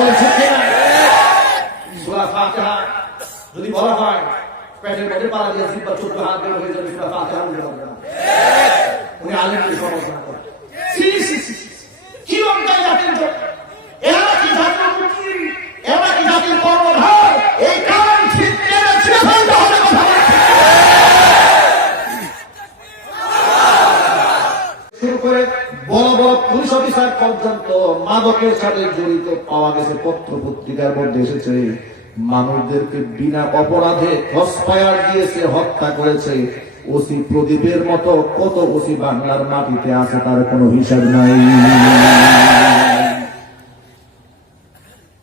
বলছে কিনা? সূরা ফাতিহা যদি বলা হয় পেটের মধ্যে পালা দিয়ে জিব্বা 14 হাত বের হয়ে যাবে, সূরা ফাতিহা বলতে পারবে না। উনি আলেমকে সমালোচনা করেন। কি অন্যায় জাতির জন্য, এরা কি জাতির মুক্তি, এরা কি জাতির কর্মধার, এই কারণ ঠিক ছিঁড়ে ফেলতে হবে। কথা শুরু করে বড় বড় পুলিশ অফিসার পর্যন্ত মাদকের সাথে জড়িত পাওয়া গেছে। পত্র পত্রিকার মধ্যে এসেছে মানুষদেরকে বিনা অপরাধে ক্রসফায়ার দিয়েছে, হত্যা করেছে। ওসি প্রদীপের মতো কত ওসি বাংলার মাটিতে আছে তার কোনো হিসাব নাই।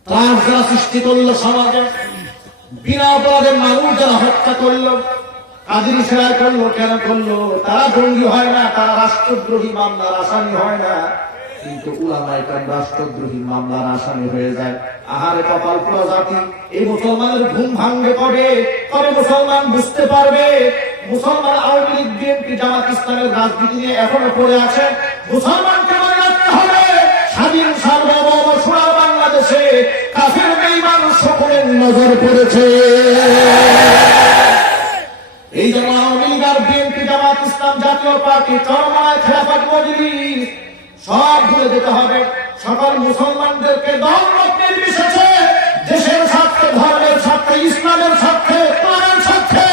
তার যারা সৃষ্টি করলো সমাজে, বিনা অপরাধে মানুষ যারা হত্যা করলো, কাজী সেরা করলো, কেন করলো? তারা জঙ্গি হয় না, তারা রাষ্ট্রদ্রোহী মামলার আসামি হয় না, কিন্তু উলামায়ে কেরাম রাষ্ট্রদ্রোহী মামলার আসামি হয়ে যায়। আহারে কপাল পোড়া জাতি, এই মুসলমানের ঘুম ভাঙবে কবে? তবে মুসলমান বুঝতে পারবে মুসলমান আওয়ামী লীগ, বিএনপি, জামাত ইসলামের রাজনীতি নিয়ে এখনো পড়ে আছে। মুসলমানকে মনে রাখতে হবে স্বাধীন সার্বভৌম সোনার বাংলাদেশে কাফের বেঈমান সকলের নজর পড়েছে। এই জন্য আওয়ামী লীগ আর বিএনপি, জামাত ইসলাম, জাতীয় পার্টি, চরমনায় খেলাফত মজলিস সব ভুলে যেতে হবে। সকল মুসলমানদেরকে দল মত নির্বিশেষে দেশের স্বার্থে, ধর্মের স্বার্থে, ইসলামের স্বার্থে, কোরআনের স্বার্থে,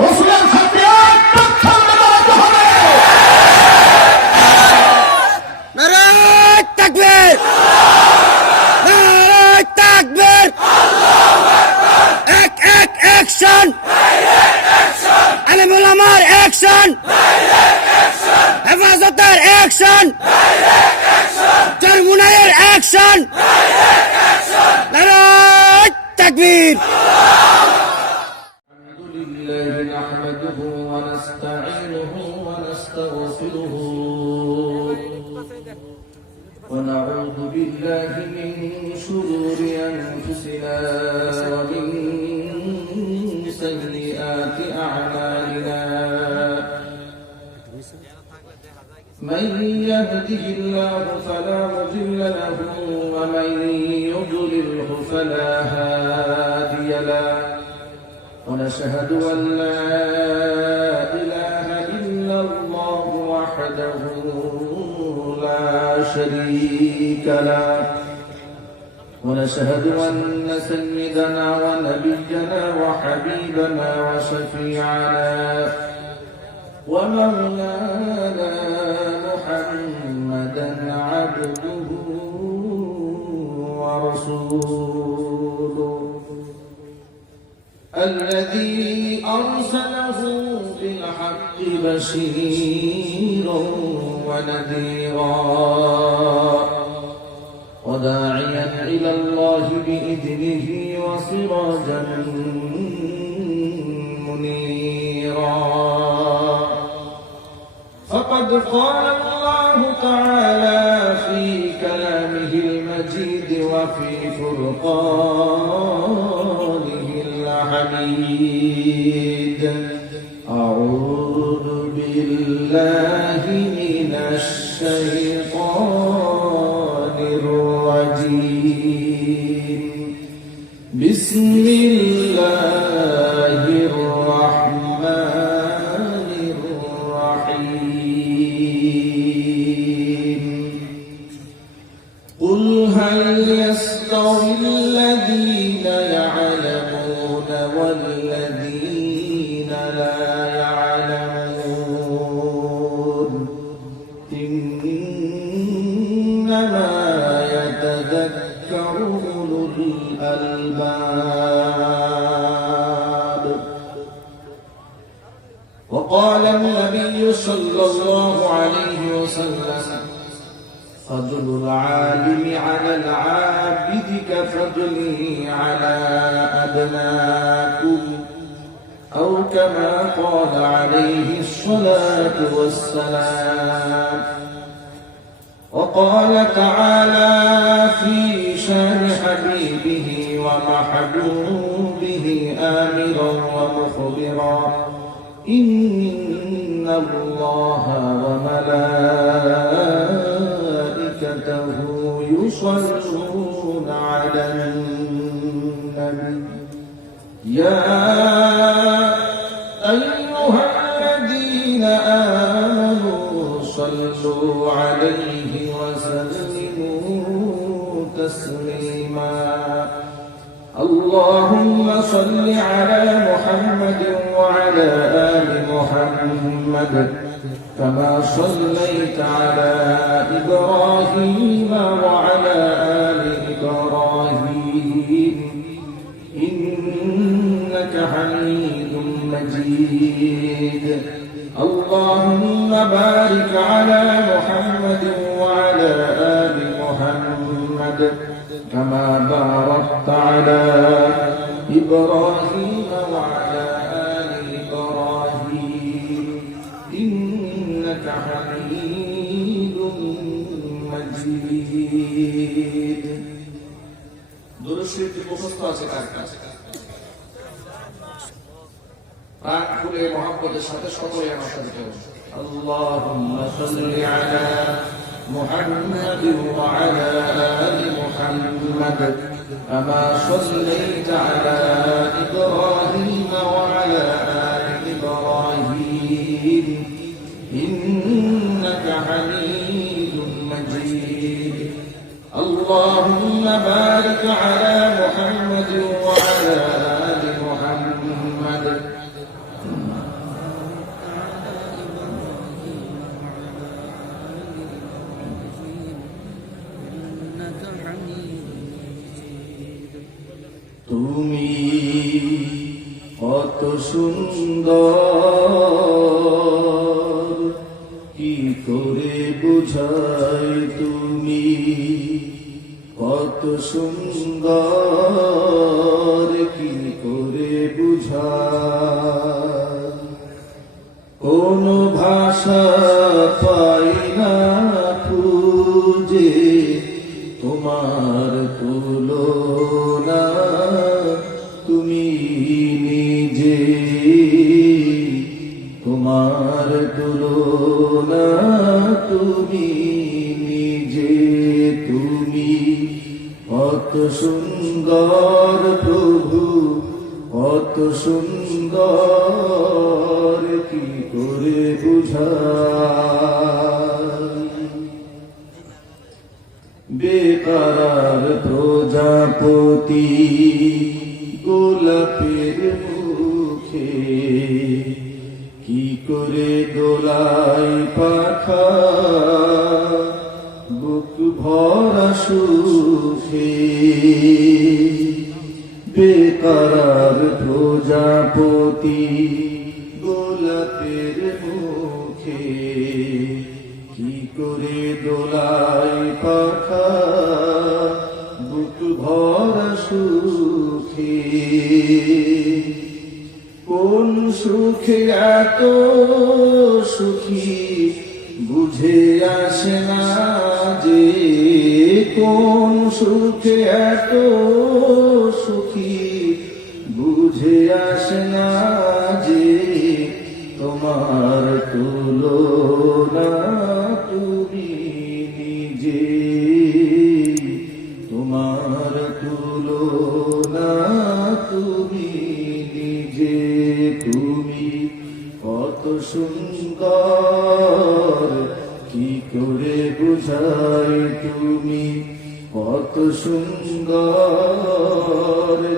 রাসূলের স্বার্থে এক পক্ষে দাঁড়াতে হবে। নারায়ে তাকবীর, নারায়ে তাকবীর, আল্লাহু আকবার, এক এক অ্যাকশন, আলেম ওলামার অ্যাকশন, হেফাজতের অ্যাকশন, চরমুনাইয়ের অ্যাকশন, নারায়ে তাকবীর। আলহামদুলিল্লাহ নাহমাদুহু ওয়া নাস্তাঈনুহু ওয়া নাস্তাগফিরুহু ওয়া নাউযু বিল্লাহি মিন শুরুরি আনফুসিনা ওয়া মিন সাইয়্যাতি আ'মালিনা। من يهده الله فلا مضل له ومن يضلله فلا هادي له ونشهد أن لا إله إلا الله وحده لا شريك له ونشهد أن سيدنا ونبينا وحبيبنا وشفيعنا ومولانا محمدا عبده ورسوله الذي أرسله بالحق بشيرا ونذيرا وداعيا إلى الله بإذنه وسراجا منيرا. فقد قال الله تعالى في كلامه المجيد وفي فرقانه الحميد: أعوذ بالله من الشيطان الرجيم. بسم الله الرحمن الرحيم. قل هل يستوي الذين يعلمون والذين لا يعلمون إنما يتذكر أولو الألباب. وقال النبي صلى الله عليه وسلم: فضل العالم على العابد كفضله على أدناكم، أو كما قال عليه الصلاة والسلام. وقال تعالى في شان حبيبه ومحبوبه آمرا ومخبرا: إن الله وملائكته يصلون على على النبي يا أيها الذين آمنوا صلوا عليه وسلموا تسليما اللهم صل على محمد وعلى آل محمد كما صليت على إبراهيم وعلى آل إبراهيم إنك حميد مجيد اللهم بارك على محمد وعلى آل محمد كما باركت على إبراهيم وعلى آل إبراهيم إنك حميد مجيد দুরুশরীফটি মুখস্থ আছে কার কাছে প্রাণ খুলে মহব্বতের সাথে সকলে আমার সাথে বলুন আল্লাহুম্মা সাল্লি আলা محمد وعلى آل محمد كما صليت على إبراهيم وعلى آل إبراهيم إنك حميد مجيد اللهم بارك على محمد وعلى آل محمد তুমি কত সুন্দর কি করে বুঝাই তুমি কত সুন্দর কি করে বুঝাই কোন ভাষা পাই না খুঁজে তোমার তুলনা তুমি নিজে তোমার তুলনা তুমি নিজে তুমি কত সুন্দর প্রভু কত সুন্দর কি করে বুঝাই বেকার প্রজাপতি গোলাপের মুখে কি করে দোলাই পাখা বুক ভরা সুখে বেকার প্রজাপতি গোলাপের মুখে কি করে দোলাই পাখা বুক ভরা সুখে কোন সুখে এত সুখী বুঝে আসে না যে কোন সুখে এত সুখী বুঝে আসে না যে তোমার তুলনা তুমি নিজে তোমার তুলনা তুমি নিজে তুমি কত সুন্দর কি করে বুঝাই তুমি কত সুন্দর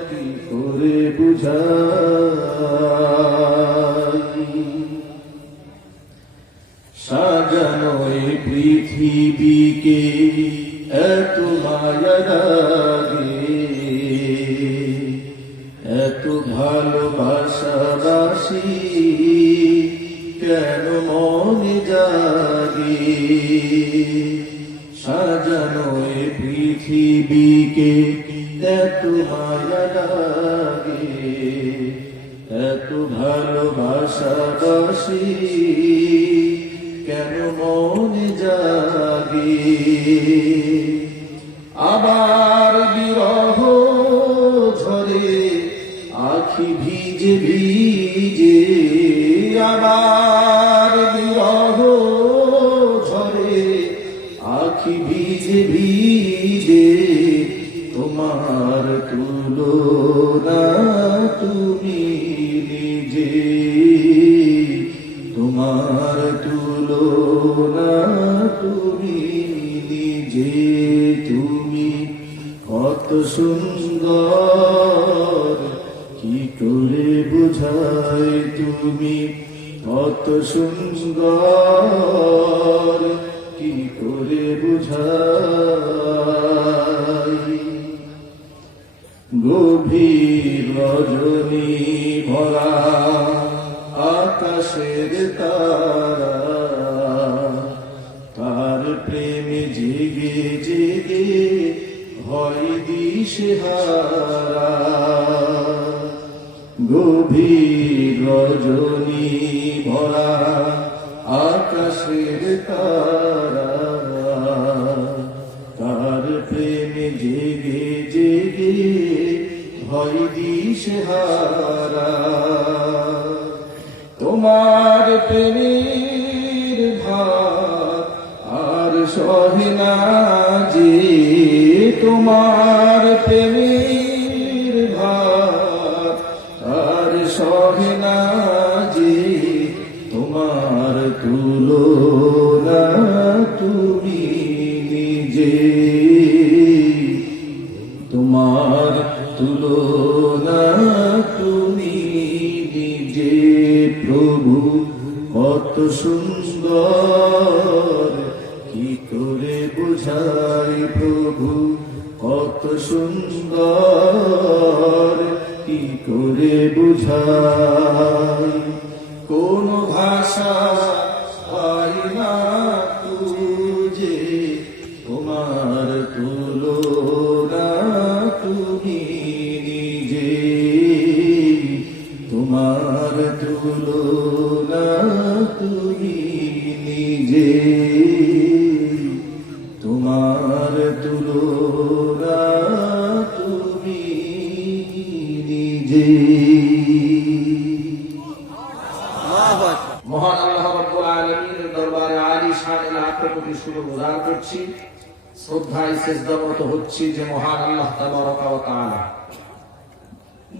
কি করে বুঝাই সাজানো এই পৃথিবীকে এত মায়া লাগে এত ভালোবাসাবাসি কেন মনে জাগে সাজানো এই পৃথিবীকে এত মায়া লাগে এত ভালোবাসাবাসি কেন মনে জাগে আবার বিরহ ঝরে আখি ভিজে ভিজে আবার বিরহ ঝরে আখি ভিজে ভিজে তোমার নিজে তোমার তুলনা তুমি নিজে তুমি কত সুন্দর কি করে বুঝাই তুমি কত সুন্দর কি করে বুঝাই গভীর রজনী ভরা আকাশের তারা তার প্রেমে জেগে জেগে হয় দিশেহারা গভীর রজনী ভরা আকাশের তারা তার প্রেমে জেগে জেগে হয় দিশেহারা তোমার প্রেমের ভার আর সহে না যে তোমার প্রেমের ভার আর সহে না যে তোমার তুলনা তুমি নিজে তোমার তুলনা তুমি নিজে প্রভু কত সুন্দর কি করে বুঝাই প্রভু কত সুন্দর কি করে বুঝাই কোন ভাষা হয় না তুজে তোমার তুলনা তুমি নিজে তোমার তুলনা তুমি নিজে তোমার তুলনা তুমি নিজে মহান আল্লাহ রাব্বুল আলামিনের দরবারে আলী শানে লাখ কোটি শুকর গুজার করছি শ্রদ্ধায় সিজদারত হচ্ছি যে মহান আল্লাহ তাবারক ওয়া তাআলা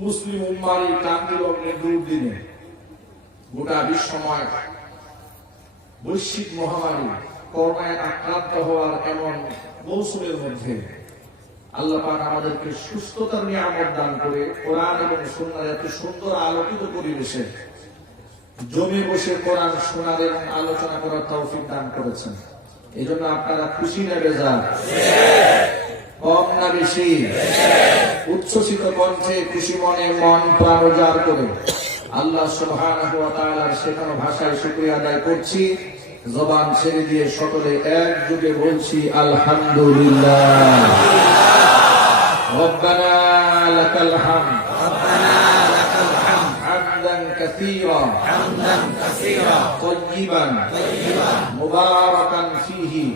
মুসলিম উম্মার এই ক্রান্তি লগ্নে দুর্দিনে গোটা বিশ্বময় বৈশ্বিক মহামারী করোনায় আক্রান্ত হওয়ার এমন মৌসুমের মধ্যে আল্লাহ পাক আমাদেরকে সুস্থতার নিয়ামত দান করে কোরআন এবং সুন্নাহর এত সুন্দর আলোকিত পরিবেশে জমে বসে কোরআন শোনার এবং আলোচনা করার তৌফিক দান করেছেন। এই জন্য আপনারা খুশি না বেজার, কম না বেশি, উচ্ছ্বসিত কণ্ঠে খুশি মনে মন প্রাণ উজাড় করে আল্লাহ সুবহানাহু ওয়া তাআলার শেখানো ভাষায় শুকরিয়া আদায় করছি। জবান ছেড়ে দিয়ে সকলে একযোগে বলছি আলহামদুলিল্লাহ। রব্বানা লাকাল হামদ হামদান কাসীরা তাইয়িবান মুবারাকান ফীহি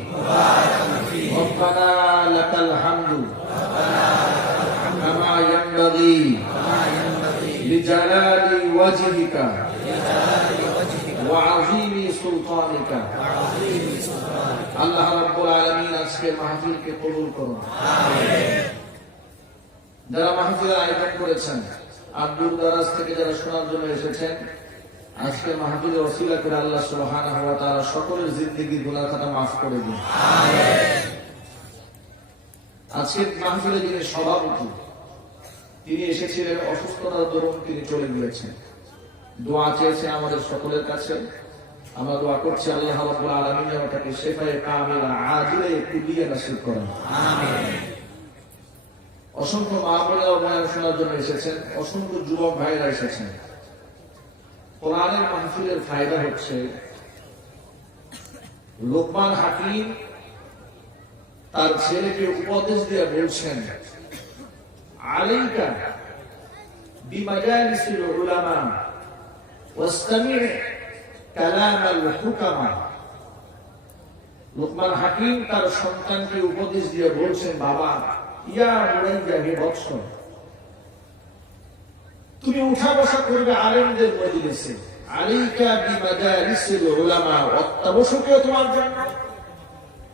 রব্বানা লাকাল হামদু কামা ইয়ানবাগী লিজালালি ওয়াজহিকা وعظيم سلطانك আল্লাহ রাব্বুল আলামিন আজকে মাহফিলকে কবুল করুন। যারা মাহফিলের আয়োজন করেছেন আর দূর দরাজ থেকে যারা শোনার জন্য এসেছেন, আজকে মাহফিলের ওসিলা করে আল্লাহ সুবহানাহু ওয়া তাআলা সকলের জিন্দেগির গুনাহ খাতা মাফ করে দিন। আজকে মাহফিলে যিনি সভাপতি, তিনি এসেছিলেন অসুস্থতার দরুন তিনি চলে গিয়েছেন। দোয়া চেয়েছে আমাদের সকলের কাছে, আমরা দোয়া করছি আল্লাহ রাব্বুল আলামিন যেন তাকে শিফায়ে কামিলা আজিলে কুল্লিয়া নসিব করেন। আমিন। অসংখ্য মা বোনেরা বয়ান শোনার জন্য এসেছেন, অসংখ্য যুবক ভাইরা এসেছেন। কোরআনের মাহফিলের ফায়দা হচ্ছে লোকমান হাকিম তার ছেলেকে উপদেশ দিয়ে বলছেন, আলাইকা বিমাজালিসিল উলামা ওয়াসতামি' কালামাল হুকামা। লোকমান হাকিম তার সন্তানকে উপদেশ দিয়ে বলছেন, বাবা, ইয়া বুনাইয়া হে বৎস, তুমি উঠা বসা করবে আলেমদের মজলিসে। আলাইকা বিমাজালিসিল উলামা, অত্যাবশ্যকীয় তোমার জন্য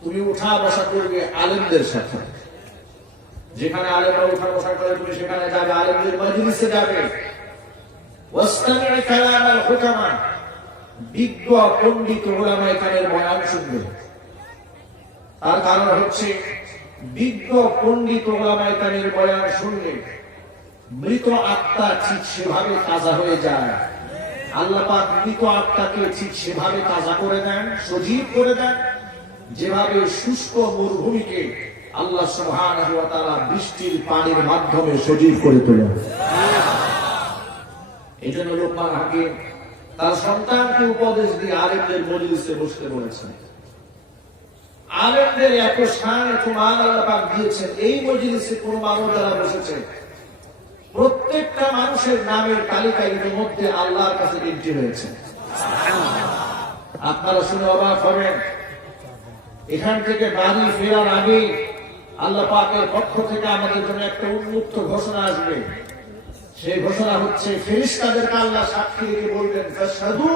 তুমি উঠা বসা করবে আলেমদের সাথে। যেখানে আলেমরা উঠা বসা করে তুমি সেখানে যাবে, আলেমদের মজলিসে যাবে। ওয়াসতামি' কালামাল হুকামা, বিজ্ঞ পণ্ডিত উলামায়ে কেরামের বয়ান শুনবে। তার কারণ হচ্ছে বিজ্ঞ পণ্ডিত উলামায়ে কেরামের বয়ান শুনলে মৃত আত্মা ঠিক সেভাবে তাজা হয়ে যায়। আল্লাহ পাক মৃত আত্মাকে ঠিক সেভাবে তাজা করে দেন, সজীব করে দেন, যেভাবে শুষ্ক মরুভূমিকে আল্লাহ সুবহানাহু ওয়া তাআলা বৃষ্টির পানির মাধ্যমে সজীব করে তোলেন। এই জন্য লোকমান হাকিম তার সন্তানকে উপদেশ দিয়ে আলেমদের মজলিসে বসতে বলেছেন। আলেমদের এত শান, এত মান আল্লাহ পাক দিয়েছেন। এই মজলিসে কোন মানুষ যারা বসেছে, প্রত্যেকটা মানুষের নামের তালিকা ইতিমধ্যে আল্লাহর কাছে এন্ট্রি হয়েছে। আপনারা শুনে অবাক হবেন, এখান থেকে বাড়ি ফেরার আগে আল্লাহ পাকের পক্ষ থেকে আমাদের জন্য একটা উন্মুক্ত ঘোষণা আসবে। সেই ঘোষণা হচ্ছে, ফেরেশতাদেরকে আল্লাহ সাক্ষী রেখে বলবেন, ফাশহাদু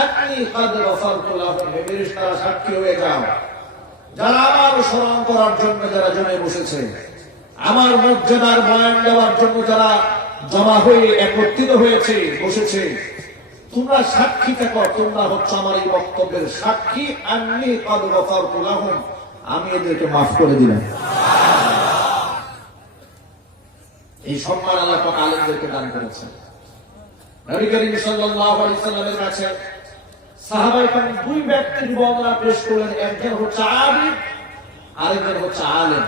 আন্নী ক্বাদ গফারতু লাহুম, ফেরেশতারা সাক্ষী হয়ে যাও, যারা আমার স্মরণ করার জন্য যারা জমে বসেছে, আমার মর্যাদার বয়ান দেওয়ার জন্য যারা জমা হয়ে একত্রিত হয়েছে, বসেছে, তোমরা সাক্ষী থাকো, তোমরা হচ্ছে আমার এই বক্তব্যের সাক্ষী। আন্নী ক্বাদ গফারতু লাহুম, আমি এদেরকে মাফ করে দিলাম। এই সম্মান আল্লাহ পাক আলেমদেরকে দান করেছেন। নবী করিম সাল্লাল্লাহু আলাইহি ওয়াসাল্লামের কাছে সাহাবায়ে কেরাম দুই ব্যক্তির বর্ণনা পেশ করলেন। একজন হচ্ছে আবিদ, আরেকজন হচ্ছে আলেম।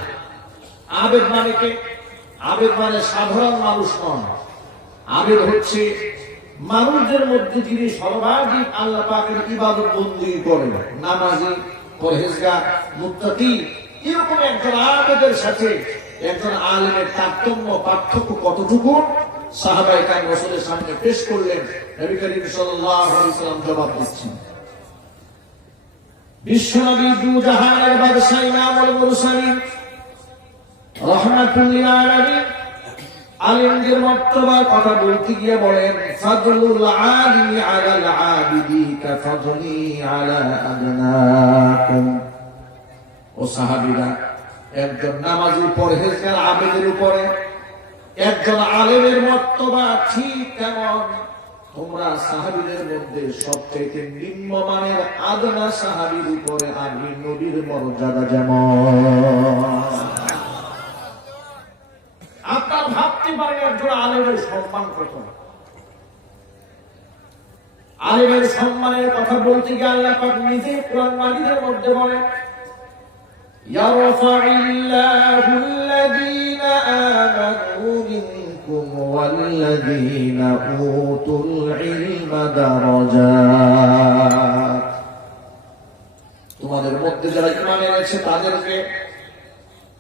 আবেদ মানে কে? আবেদ মানে সাধারণ মানুষ নয়। আবেদ হচ্ছে মানুষদের মধ্যে যিনি সর্বাধিক আল্লাহ পাকের ইবাদত বন্দী করেন, নামাজি, পরহেজগার, মুত্তাকি। এরকম একজন আবেদের সাথে একজন আলেমের তারতম্য, পার্থক্য কতটুকু সাহাবায়ে কেরাম রাসূলের সামনে পেশ করলেন। নবী করিম সাল্লাল্লাহু আলাইহি ওয়াসাল্লাম জবাব দিচ্ছেন। বিশ্বনবী দু জাহানের বাদশা, ইমামুল মুরসালিন, রাহমাতুল লিল আলামিন, আলেমদের মর্তবার কথা বলতে গিয়ে বলেন, ফাদলুল আলিমি আলাল আবিদি কাফাদলি আলা আদনাকুম। ও সাহাবীরা, একজন নামাজি পরহেজগার আবেদের উপরে একজন আলেমের মর্তবা ঠিক তেমন তোমরা সাহাবীদের মধ্যে সবচেয়ে নিম্নমানের আদনা সাহাবীর উপরে আমি নবীর মর্যাদা যেমন। আপনার ভাবতে পারেন একজন আলেমের সম্মান কত। আলেমের সম্মানের কথা বলতে গিয়ে আল্লাহ পাক নিজে কোরআন মাজিদের মধ্যে বলেন, يرفع الله الذين آمنوا منكم والذين أوتوا العلم درجات। তোমাদের মধ্যে যারা ঈমান এনেছে তাদেরকে,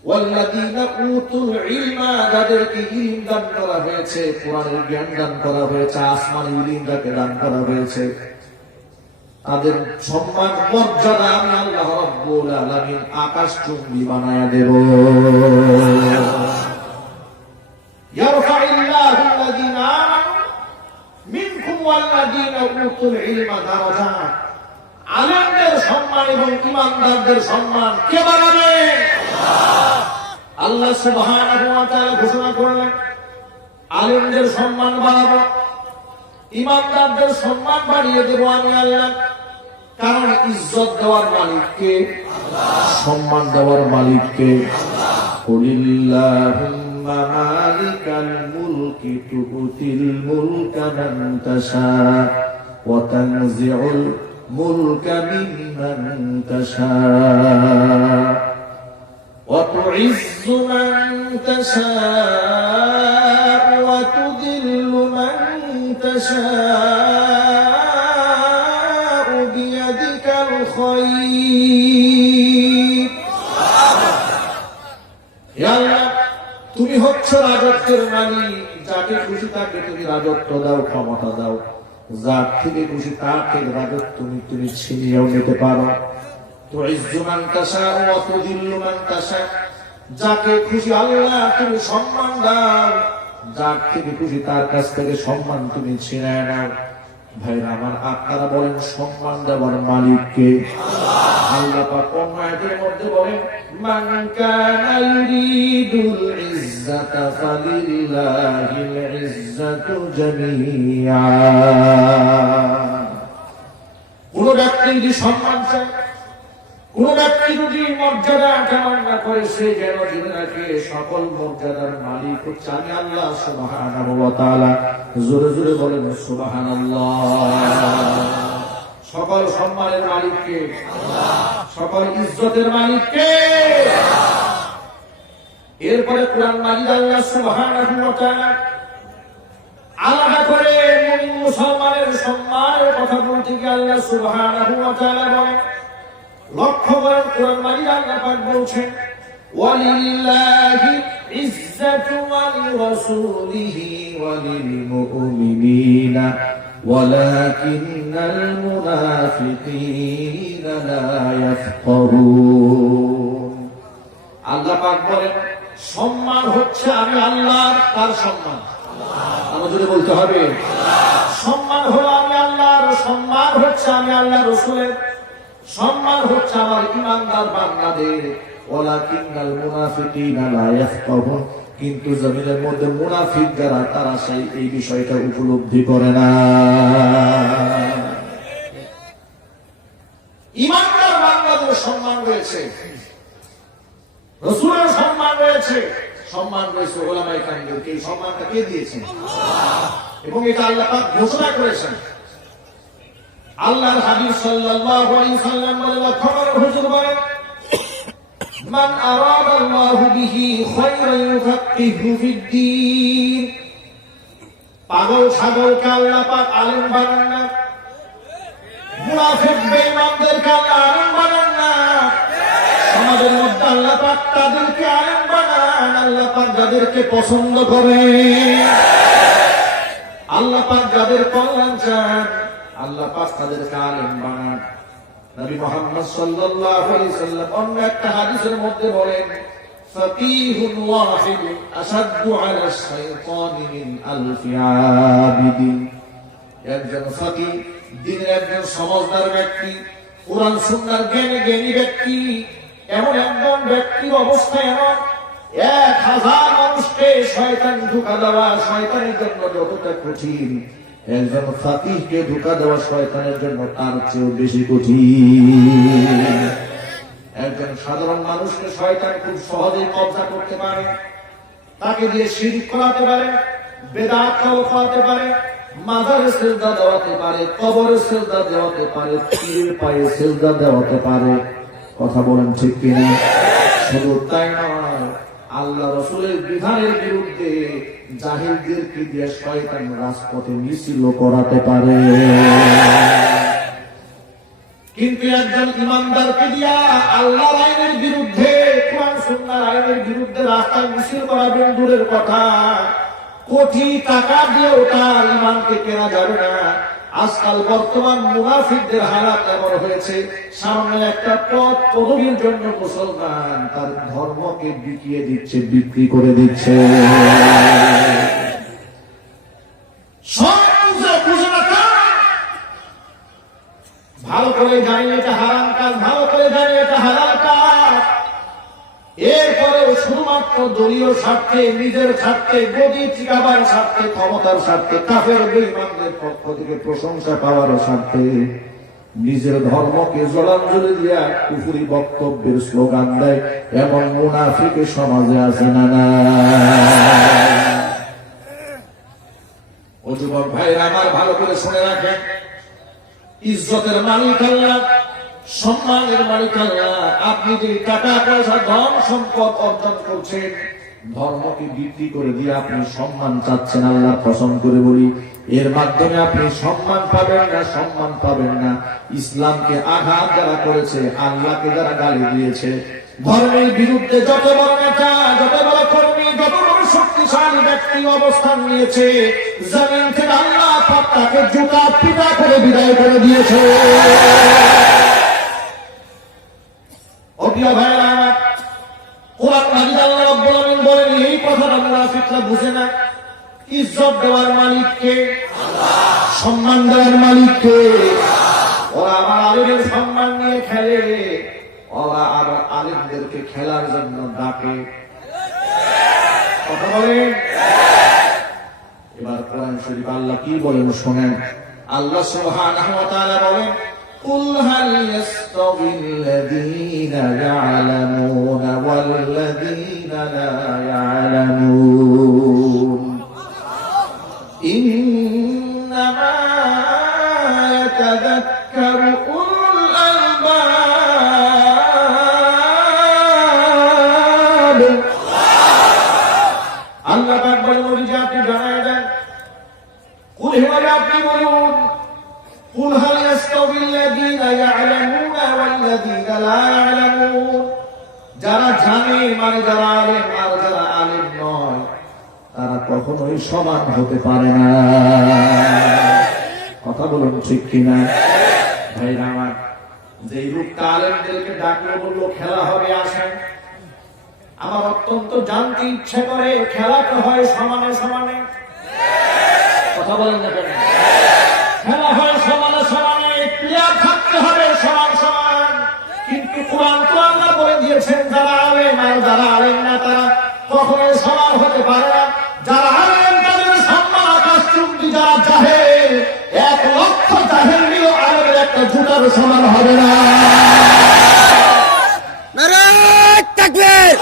ওয়াল্লাযীনা উতুল ইলমা, যাদেরকে ইলম দান করা হয়েছে, কোরআনের জ্ঞান দান করা হয়েছে, আসমানি ইলম যাকে দান করা হয়েছে, তাদের সম্মান মর্যাদা আমি আল্লাহ রাব্বুল আলামিন আকাশচুম্বী বানায়া দেব। ইয়ারফাইল্লাহু আল্লাযীনা আমানু মিনকুম ওয়াল্লাযীনা উতুল ইলমা দারাজাত। আলেমদের সম্মান এবং ঈমানদারদের সম্মান কে বাড়াবে? আল্লাহ সুবহানাহু ওয়া তাআলা ঘোষণা করলেন, আলেমদের সম্মান বাড়াবো, ঈমানদারদের সম্মান বাড়িয়ে দেব আমি আল্লাহ। কারণ ইজ্জত দেওয়ার মালিককে, সম্মান দেওয়ার মালিককে। কুলিল্লাহুম্মা মালিকাল মুলকি তুতিল মুলকা মান তাশা ওয়া তানজিউল মুলকা মিম্মান তাশা ওয়া তুইজ্জু মান তাশা ওয়া তুযিল্লু মান তাশা তুমি হচ্ছ রাজত্বের মালিক, যাকে খুশি তাকে তুমি রাজত্ব দাও, ক্ষমতা দাও, যার থেকে খুশি তার থেকে রাজত্ব তুমি ছিনিয়েও নিতে পারো। তুইজ্জু মান তাশা ওয়া তুযিল্লু মান তাশা, যাকে খুশি আল্লাহ তুমি সম্মান দাও, যার থেকে খুশি তার কাছ থেকে সম্মান তুমি ছিনিয়ে নাও। ভাইরা আমার, আপনারা বলেন সম্মান দেওয়ার মালিক কে? আল্লাহ পাক অন্য আয়াতের মধ্যে বলেন মান কানা ইউরিদুল ইজ্জাতা ফালিল্লাহিল ইজ্জাতু জামিআ। কোন ব্যক্তি যদি সম্মান চায়, কোন ব্যক্তি যদি মর্যাদা কামনা করে, সে যেন জেনে রাখে সকল মর্যাদার মালিক হচ্ছে আমি আল্লাহ সুবহানাহু ওয়া তাআলা। জোরে জোরে বলেন সুবহানাল্লাহ। সকল সম্মানের মালিককে আল্লাহ, সকল ইজ্জতের মালিককে আল্লাহ। এরপরে কোরআন মাজিদ আল্লাহ সুবহানাহু ওয়া তাআলা আলাদা করে মুমিন মুসলমানের সম্মানের কথা বলতে গিয়ে আল্লাহ সুবহানাহু ওয়া তাআলা বলেন, লক্ষ্য করেন কোরআন মাজিদ আল্লাহ পাক বলছেন ওয়ালিল্লাহি ইজ্জাতু ওয়া লিরাসূলিহি ওয়া লিল মুমিনিনা ওয়ালাকিন্নাল মুনাফিকিনা লা ইয়াফকাহুন। আল্লাহ পাক বলেন সম্মান হচ্ছে আমি আল্লাহর, তার সম্মান আমাদের বলতে হবে সম্মান হলো আমি আল্লাহর, সম্মান হচ্ছে আমি আল্লাহ রাসূলের, সম্মান হচ্ছে আমার ঈমানদার বান্দাদের। ওয়ালাকিন্নাল মুনাফিকিনা লা ইয়াফকাহুন, কিন্তু জমিনের মধ্যে মুনাফিক যারা তারা সেই এই বিষয়টা উপলব্ধি করে না। ঈমানদার বান্দাদের সম্মান রয়েছে, রাসূলের সম্মান রয়েছে, সম্মান রয়েছে উলামায়ে কেরামদেরকে। এই সম্মানটা কে দিয়েছেন? এবং এটা আল্লাহ পাক ঘোষণা করেছেন। আল্লাহর হাবিব সাল্লাল্লাহু আলাইহি সাল্লাম বলেন, খবর হুজুর বলেন মান আরাদাল্লাহু বিহি খায়রান ইউফাক্কিহু ফিদ্দীন। পাগল ছাগলকে আল্লাহ পাক আলেম বানান না, মুনাফিক বেঈমানদেরকে আল্লাহ আলেম বানান না। সমাজের মধ্যে আল্লাহ পাক তাদেরকে আলেম বানান আল্লাহ পাক যাদেরকে পছন্দ করে, আল্লাহ পাক যাদের কল্যাণ চান আল্লাহ পাক তাদেরকে আলেম বানান। নবী মুহাম্মদ সাল্লাল্লাহু আলাইহি সাল্লাম অন্য একটা হাদিসের মধ্যে বলেন ফাকিহুন ওয়াহিদ আশাদ্দু আলা শাইতানি মিন আলফি আবিদিন। একজন ফাকিহ, দ্বীনের একজন সমঝদার ব্যক্তি, কুরআন সুন্নাহর জ্ঞানী ব্যক্তি, এমন একজন ব্যক্তির অবস্থা এমন 1000 মানুষকে শয়তান ধোঁকা দেওয়া শয়তানের জন্য যতটা কঠিন, একজন ফাকিহকে ধোঁকা দেওয়া শয়তানের জন্য তার চেয়েও বেশি কঠিন। একজন সাধারণ মানুষকে শয়তান খুব সহজেই কবজা করতে পারে, তাকে দিয়ে শিরক করাতে পারে, বেদাত করাতে পারে, মাজারে সিজদা দেওয়াতে পারে, কবরে সিজদা দেওয়াতে পারে, পীরের পায়ে সিজদা দেওয়াতে পারে। কথা বলেন ঠিক কিনা? শুধু তাই নয়, আল্লাহ রাসূলের বিধানের বিরুদ্ধে জাহিলদেরকে দিয়ে শয়তান রাজপথে মিছিল করাতে পারে। কিন্তু একজন ইমানদারকে দিয়া আল্লাহর আইনের বিরুদ্ধে, কুরআন সুন্নাহর আইনের বিরুদ্ধে রাস্তায় মিছিল করাবেন দূরের কথা, কোটি টাকা দিয়েও তার ঈমানকে কেনা যাবে না। আজকাল বর্তমান মুনাফিকদের হালাত এমন হয়েছে, সামনে একটা পদ পদবীর জন্য মুসলমান তার ধর্মকে বিকিয়ে দিচ্ছে, বিক্রি করে দিচ্ছে। ভালো করে জানি এটা হারাম কাজ, ভালো করে জানি এটা হালাল কাজ, এরপরেও শুধুমাত্র দলীয় স্বার্থে, নিজের স্বার্থে, গদি চিকাবার স্বার্থে, ক্ষমতার স্বার্থে, কাফের বেঈমানদের পক্ষ থেকে প্রশংসা পাওয়ার স্বার্থে নিজের ধর্মকে জলাঞ্জলি দিয়া কুফরি বক্তব্যের স্লোগান দেয়, এমন মুনাফিক সমাজে আছে না? না ও যুবক ভাইরা আমার, ভালো করে শুনে রাখেন, ইজ্জতের মালিক আল্লাহ, সম্মানের মালিক আল্লাহ। আপনি যে টাকা পয়সা ধন সম্পদ অর্জন করছেন, ধর্মকে বিক্রি করে দিয়ে আপনি সম্মান চাচ্ছেন, আল্লাহ পছন্দ করে বলি, এর মাধ্যমে আপনি সম্মান পাবেন না, সম্মান পাবেন না। ইসলামকে আঘাত যারা করেছে, আল্লাহকে যারা গালি দিয়েছে, ধর্মের বিরুদ্ধে যত বড় নেতা, যত বড় কর্মী, যত বড় শক্তিশালী ব্যক্তি অবস্থান নিয়েছে, জমিন থেকে আল্লাহ পাক তাকে জুতা পিটা করে বিদায় করে দিয়েছে। প্রিয় ভাইরা আমার, কোরআন মাজিদ আল্লাহ রাব্বুল আলামিন বলেন, এই কথাটা মুনাফিকরা বুঝে না। ইজ্জত দেওয়ার মালিক কে? আল্লাহ। সম্মান দেওয়ার মালিক কে? আল্লাহ। ওরা আমার আলিমের সম্মান নিয়ে খেলে, ওরা আবার আলিমদেরকে খেলার জন্য ডাকে। কথা বলেন। এবার কোরআন শরীফ আল্লাহ কি বলেন শোনেন। আল্লাহ সুবহানাহু ওয়া তাআলা বলেন, কুল হাল ইয়াস্তাবিল্লাযীনা ইয়া'লামুনা ওয়াল্লাযীনা লা ইয়া'লামুন ইন্নামা ইয়াতাযাক্কারু উলুল আলবাব। আল্লাহ পাক বলেন, নবীজি আপনি জানায় দেন, কুল হে আপনি বলুন, কুল হাল ইয়াস্তাবিল্লাযীনা ইয়া'লামুনা ওয়াল্লাযীনা লা ইয়া'লামুন। যারা জানে মানে যারা আলেম আর যারা আলেম নয়, তারা কখনোই সমান হতে পারে না। কথা বলুন ঠিক কিনা? ভাইরা আমার, যেই লোকটা আলেমদেরকে ডাকলো বললো খেলা হবে আসেন, আমার অত্যন্ত জানতে ইচ্ছে করে খেলাটা হয় সমানে সমানে। কথা বলেন না কেন? খেলা হয় সমানে সমানে, প্লেয়ার থাকতে হবে সমান সমান। কিন্তু কোরআন তো আল্লাহ বলে দিয়েছেন যারা আলেম আর যারা আলেম না তারা কখনোই সমান হতে পারে না। যারা আলেম তাদের সম্মান আকাশচুম্বী, যারা জাহেল 1 লক্ষ জাহেল নিয়েও আলেমের একটা জুতার সমান হবে না। নারায়ে তাকবীর,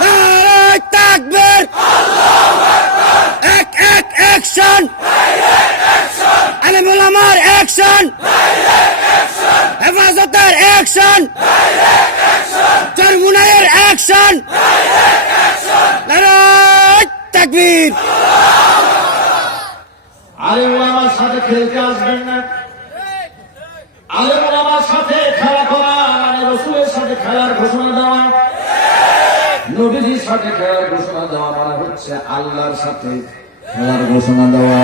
নারায়ে তাকবীর, এক এক অ্যাকশন, আলেম ওলামার অ্যাকশন, হেফাজতের অ্যাকশন, চরমুনাইয়ের অ্যাকশন, নারায়ে তাকবীর। আলেম ওলামার সাথে খেলতে আসবেন না। আলেম ওলামার সাথে খেলা করা মানে রাসূলের সাথে খেলার ঘোষণা দেওয়া, নবীজির সাথে খেলার ঘোষণা দেওয়া মানে হচ্ছে আল্লাহর সাথে খেলার ঘোষণা দেওয়া।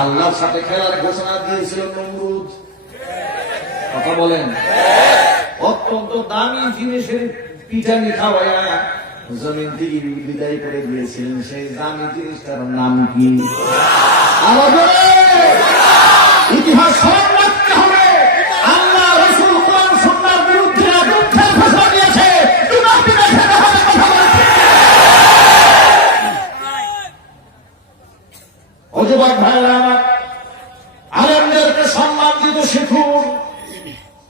আল্লাহর সাথে খেলার ঘোষণা দিয়েছিল নমরুদ। কথা বলেন। অত্যন্ত দামি জিনিসের পিঠানি খাওয়ায়া জমিন থেকে বিদায় করে দিয়েছিলেন। সেই দামি জিনিসটার নাম কি? ইতিহাস স্মরণ রাখতে হবে। আল্লাহ রাসূল কোরআন সুন্নাহর বিরুদ্ধে যুদ্ধের ঘোষণা দিয়েছে। ও যুবক ভাইরা আমার, আলেমদেরকে সম্মান দিতে শিখুন,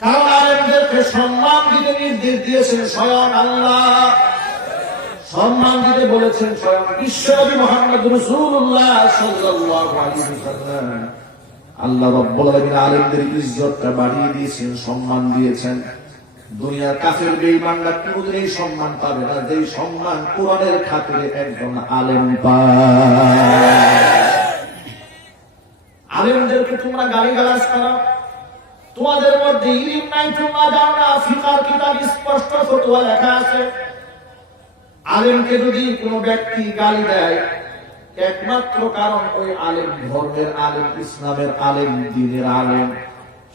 কারণ আলেমদেরকে সম্মান দিতে নির্দেশ দিয়েছেন স্বয়ং আল্লাহ। সম্মান দিতে বলেছেন স্বয়ং বিশ্বনবী মুহাম্মদ রাসূলুল্লাহ সাল্লাল্লাহু আলাইহি ওয়াসাল্লাম। আল্লাহ রাব্বুল আলামিন আলেমদের ইজ্জতটা বাড়িয়ে দিয়েছেন, সম্মান দিয়েছেন। দুনিয়ার কাফের বেঈমানরা কোনোদিন এই সম্মান পাবে না যেই সম্মান কোরআনের খাতিরে একজন আলেম পায়। আলেমদেরকে তোমরা গালিগালাজ করো, তোমাদের মধ্যে ইলম নাই, তোমরা জানো না। ফিকার কিতাব স্পষ্ট ফতোয়া লেখা আছে, আলেমকে যদি কোনো ব্যক্তি গালি দেয় একমাত্র কারণ ওই আলেম ধর্মের আলেম, ইসলামের আলেম, দ্বীনের আলেম।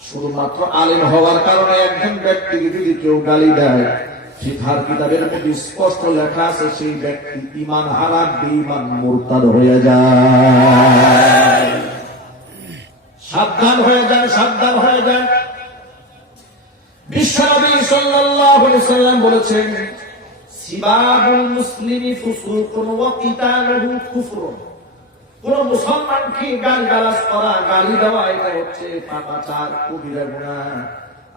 শুধুমাত্র আলেম হওয়ার কারণে একজন ব্যক্তিকে যদি কেউ গালি দেয়, ফিকার কিতাবের মধ্যে স্পষ্ট লেখা আছে সেই ব্যক্তি ঈমান হারা, বেঈমান, মুরতাদ হয়ে যায়। সাবধান হয়ে যান, সাবধান হয়ে যান। বিশ্বনবী সাল্লাল্লাহু আলাইহি ওয়াসাল্লাম বলেছেন, সিবাবুল মুসলিমি ফুসুকুন ওয়া কিতালুহু কুফরুন। কোন মুসলমানকে গালিগালাজ করা, গালি দেওয়া এটা হচ্ছে পাপাচার, কবিরা গুনাহ।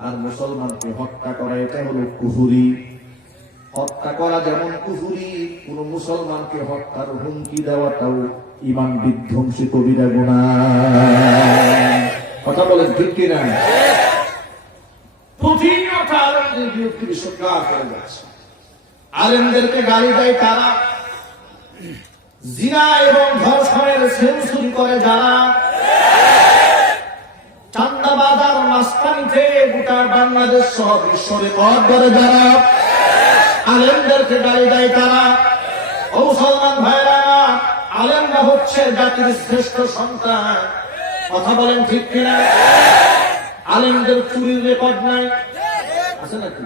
আর মুসলমানকে হত্যা করা এটা হলো কুফরি। হত্যা করা যেমন কুফরি, কোন মুসলমানকে হত্যার হুমকি দেওয়াটাও ঈমান বিধ্বংসী কবিরা গুনাহ। কথা বলেন ঠিক কিনা? প্রতিনিয়ত আলেমদের বিরুদ্ধে বিশ্বকার করে যাচ্ছে। আলেমদেরকে গালি দেয় তারা, জিনা এবং ধর্ষণের সেঞ্চুরি করে যারা, চান্দাবাজার মাস্তানিতে গোটা বাংলাদেশ সহ বিশ্ব রেকর্ড করে যারা, আলেমদেরকে গালি দেয় তারা। ও মুসলমান ভাইরা, আলেমরা হচ্ছে জাতির শ্রেষ্ঠ সন্তান। কথা বলেন ঠিক কিনা? আলেমদের চুরির রেকর্ড নাই, আছে নাকি?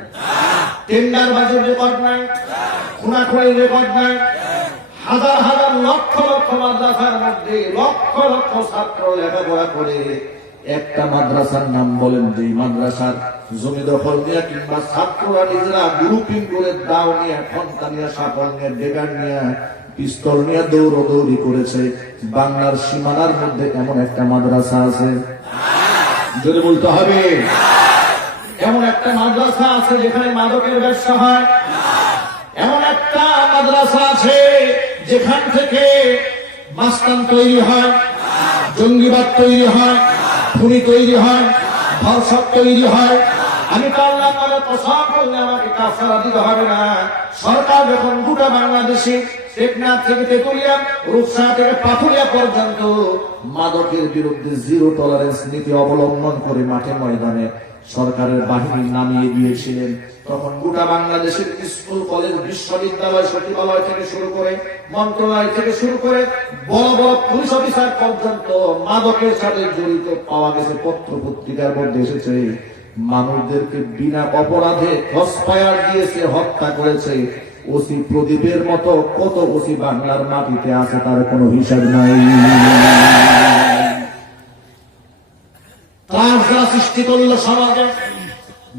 টেন্ডারবাজির রেকর্ড নাই, খুনাখুনির রেকর্ড নাই। হাজার হাজার লক্ষ লক্ষ মাদ্রাসার মধ্যে লক্ষ লক্ষ ছাত্র লেখাপড়া করে একটা মাদ্রাসার নাম বলেন, যে মাদ্রাসার জমি দখল নিয়ে কিংবা ছাত্ররা নিজেরা গ্রুপিং করে দাও নিয়ে, খন্তা নিয়ে, সাপল নিয়ে, ডেগার নিয়ে, পিস্তল নিয়ে দৌড়দৌড়ি করেছে, বাংলার সীমানার মধ্যে এমন একটা মাদ্রাসা আছে? যদি বলতে হবে এমন একটা মাদ্রাসা আছে যেখানে মাদকের ব্যবসা হয়, এমন একটা মাদ্রাসা আছে যেখান থেকে মাস্তান তৈরি হয়, জঙ্গিবাদ তৈরি হয়, খুনি তৈরি হয়, ধর্ষক তৈরি হয়। আমি তো আল্লাহ তাআলা কসম করলে আমাকে কাফারা দিতে হবে না। সরকার যখন গোটা বাংলাদেশে টেকনাফ থেকে তেতুলিয়া, রূপসা থেকে পাথুরিয়া পর্যন্ত মাদকের বিরুদ্ধে জিরো টলারেন্স নীতি অবলম্বন করে মাঠে ময়দানে সরকারের বাহিনী নামিয়ে দিয়েছিলেন, তখন গোটা বাংলাদেশের স্কুল, কলেজ, বিশ্ববিদ্যালয়, সচিবালয় থেকে শুরু করে, মন্ত্রণালয় থেকে শুরু করে বড় বড় পুলিশ অফিসার পর্যন্ত মাদকের সাথে জড়িত পাওয়া গেছে। পত্র পত্রিকার মধ্যে এসেছে, মানুষদেরকে বিনা অপরাধে ক্রসফায়ার দিয়েছে, হত্যা করেছে। ওসি প্রদীপের মতো কত ওসি বাংলার মাটিতে আছে তার কোনো হিসাব নাই। ত্রাস যারা সৃষ্টি করলো সমাজে,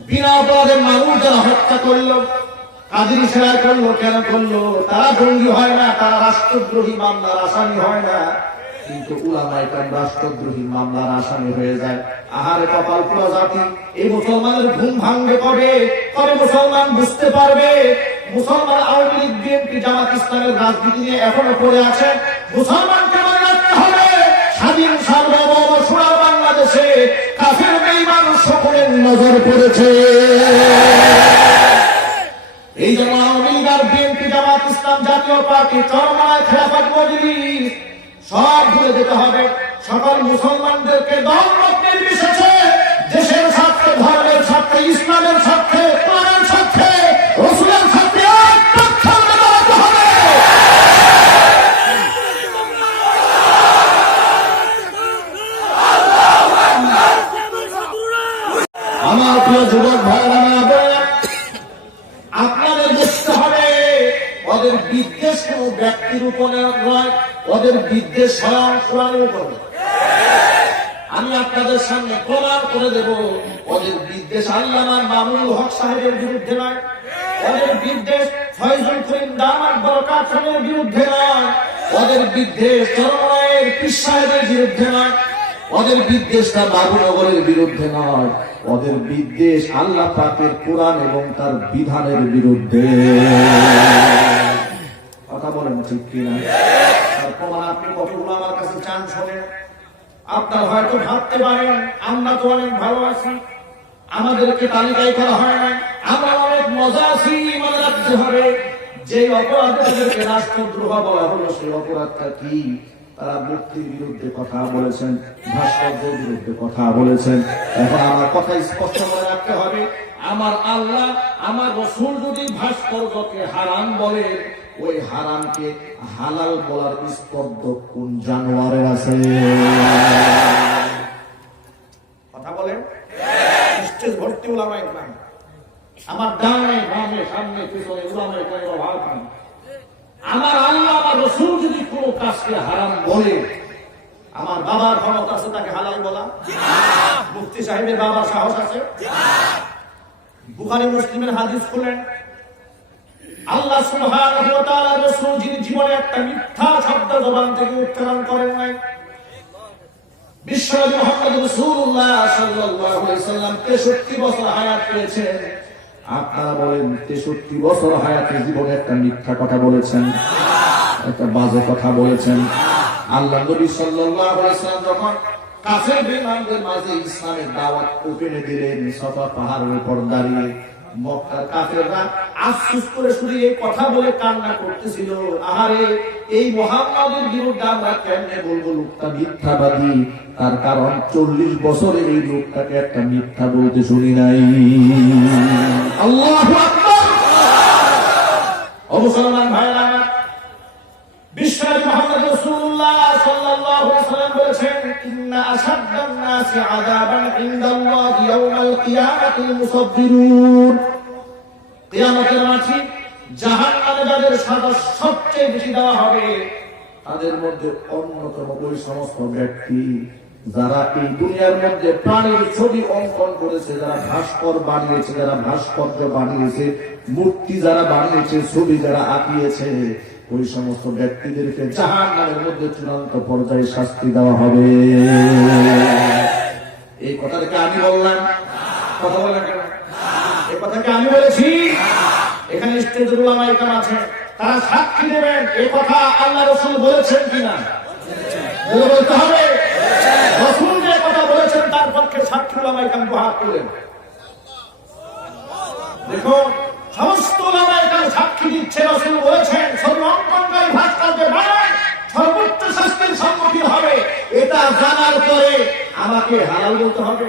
বিনা অপরাধে মানুষ যারা হত্যা করলো, কাদের ইশারা করলো, কেন করলো? তারা জঙ্গি হয় না, তারা রাষ্ট্রদ্রোহী মামলার আসামি হয় না, কিন্তু উলামায়ে কেরাম রাষ্ট্রদ্রোহী মামলার আসামি হয়ে যায়। আহারে কপাল পুরা জাতি! এই মুসলমানের ঘুম ভাঙবে কবে? কবে মুসলমান বুঝতে পারবে মুসলমান আওয়ামী লীগ, বিএনপি, জামাত ইসলামের রাজনীতি নিয়ে এখনো পড়ে আছে? মুসলমানকে মনে রাখতে হবে, স্বাধীন সার্বভৌম সোনার বাংলাদেশে কাফের বেঈমান সকলের নজর পড়েছে। এই জন্য আওয়ামী লীগ আর বিএনপি, জামাত ইসলাম, জাতীয় পার্টি, চরমনায়, খেলাফত মজলিস সব ভুলে যেতে হবে। সকল মুসলমানদেরকে দল মত নির্বিশেষে দেশের স্বার্থে, ধর্মের স্বার্থে, ইসলামের স্বার্থে, কোরআনের স্বার্থে, রাসূলের স্বার্থে এক পক্ষে দাঁড়াতে হবে। আমার প্রিয় যুবক ভাইরা, আপনাদের বুঝতে হবে ওদের বিদ্বেষ কোন ব্যক্তির উপরে নয়, ওদের বিদ্বেষ স্বয়ং কোরআনের উপরে। আমি আপনাদের সামনে প্রমাণ করে দেব, ওদের বিদ্বেষ আল্লামা মামুনুল হক সাহেবের বিরুদ্ধে নয়, ওদের বিদ্বেষ ফয়জুল করিম দামাত বরকাত খানের বিরুদ্ধে নয়, ওদের বিদ্বেষ চরমনায়ের পীর সাহেবের বিরুদ্ধে নয়, ওদের বিদ্বেষটা বাবুনগরের বিরুদ্ধে নয়, ওদের বিদ্বেষ আল্লাহ পাকের কোরআন এবং তার বিধানের বিরুদ্ধে। কথা বলেন ঠিক কিনা? তার প্রমাণ আপনি কতগুলো আমার কাছে চান শোনেন। আপনার হয়তো ভাবতে পারেন আমরা তো অনেক ভালো আছি, আমাদেরকে তালিকায় করা হয় না, আমরা অনেক মজা আছি। মনে রাখতে হবে, যে অপরাধে তাদেরকে রাষ্ট্রদ্রোহ বলা হলো, সেই অপরাধটা কি? তারা মুক্তির বিরুদ্ধে কথা বলেছেন, ভাস্কর্যের বিরুদ্ধে কথা বলেছেন। এখন আমার কথা স্পষ্ট মনে রাখতে হবে, আমার আল্লাহ, আমার রাসূল যদি ভাস্কর্যকে হারাম বলে, ওই হারামকে হালাল বলার স্পর্ধ কোন জানোয়ারের আছে? কথা বলেন। স্টেজ ভর্তি উলামায়ে কেরাম, আমার ডানে বামে সামনে পিছনে উলামায়ে কেরাম ভাগ পান। আমার আল্লাহ, আমার রাসূল যদি কোন কাজকে হারাম বলে, আমার বাবার ক্ষমতা আছে তাকে হালাল বলা? মুফতি সাহেবের বাবার সাহস আছে? বুখারী মুসলিমের হাদিস খুলেন, আল্লাহ সুবহানাহু ওয়া তাআলা রাসূল যিনি জীবনে একটা মিথ্যা শব্দ জবান থেকে উচ্চারণ করেন নাই, বিশ্বনবী মুহাম্মদ রাসূলুল্লাহ সাল্লাল্লাহু আলাইহি সাল্লাম 63 বছর হায়াত পেয়েছেন। আপনারা বলেন 63 বছর হায়াতে জীবনে একটা মিথ্যা কথা বলেছেন, একটা বাজে কথা বলেছেন? আল্লাহ নবী সাল্লাল্লাহু আলাইহি সাল্লাম যখন কাফের বেঈমানদের মাঝে ইসলামের দাওয়াত উপেনে দিলেন, সাফা পাহাড়ের উপর দাঁড়িয়ে মক্কার কাফেররা আফসোস করে শুধু এই কথা বলে কান্না করতেছিল, আহারে এই মুহাম্মাদের বিরুদ্ধে আমরা কেমনে বলবো লোকটা মিথ্যাবাদী? তার কারণ 40 বছরে এই লোকটাকে একটা মিথ্যা বলতে শুনি নাই। আল্লাহু আকবার! ও মুসলমান ভাইরা, বিশ্বনবী মুহাম্মদ রাসূলুল্লাহ সাল্লাল্লাহু আলাইহি ওয়াসাল্লাম বলেছেন, ইন্না আশাদ্দান নাসি আযাবান ইনদাল্লাহি ইয়াওমাল কিয়ামাতিল মুসাব্বিরুন। কিয়ামতের মাঠে জাহান্নামে যাদের সাজা সবচেয়ে বেশি দেওয়া হবে, তাদের মধ্যে অন্যতম ওই সমস্ত ব্যক্তি যারা এই দুনিয়ার মধ্যে প্রাণীর ছবি অঙ্কন করেছে, যারা ভাস্কর বানিয়েছে, যারা ভাস্কর্য বানিয়েছে, মূর্তি যারা বানিয়েছে, ছবি যারা আঁকিয়েছে, ওই সমস্ত ব্যক্তিদেরকে জাহান্নামের মধ্যে চূড়ান্ত পর্যায়ে শাস্তি দেওয়া হবে। এই কথাটাকে আমি বললাম, কথা বলেন কেন? এই কথাকে আমি বলেছি। এখানে স্টেজের উলামা ইকরাম আছে, তারা সাক্ষী দেবেন এই কথা আল্লাহ রাসূল বলেছেন কিনা বলতে হবে। রাসূল যে কথা বলেছেন তার পক্ষে সাক্ষী উলামা ইকরাম হাত তুলেন। দেখো, সমস্ত উলামা ইকরাম সাক্ষী দিচ্ছে রাসূল বলেছেন ছবি অঙ্কনকারী ভাস্কর্য বানায় সর্বোচ্চ শাস্তির সম্মুখীন হবে। এটা জানার পরে আমাকে হালাল বলতে হবে?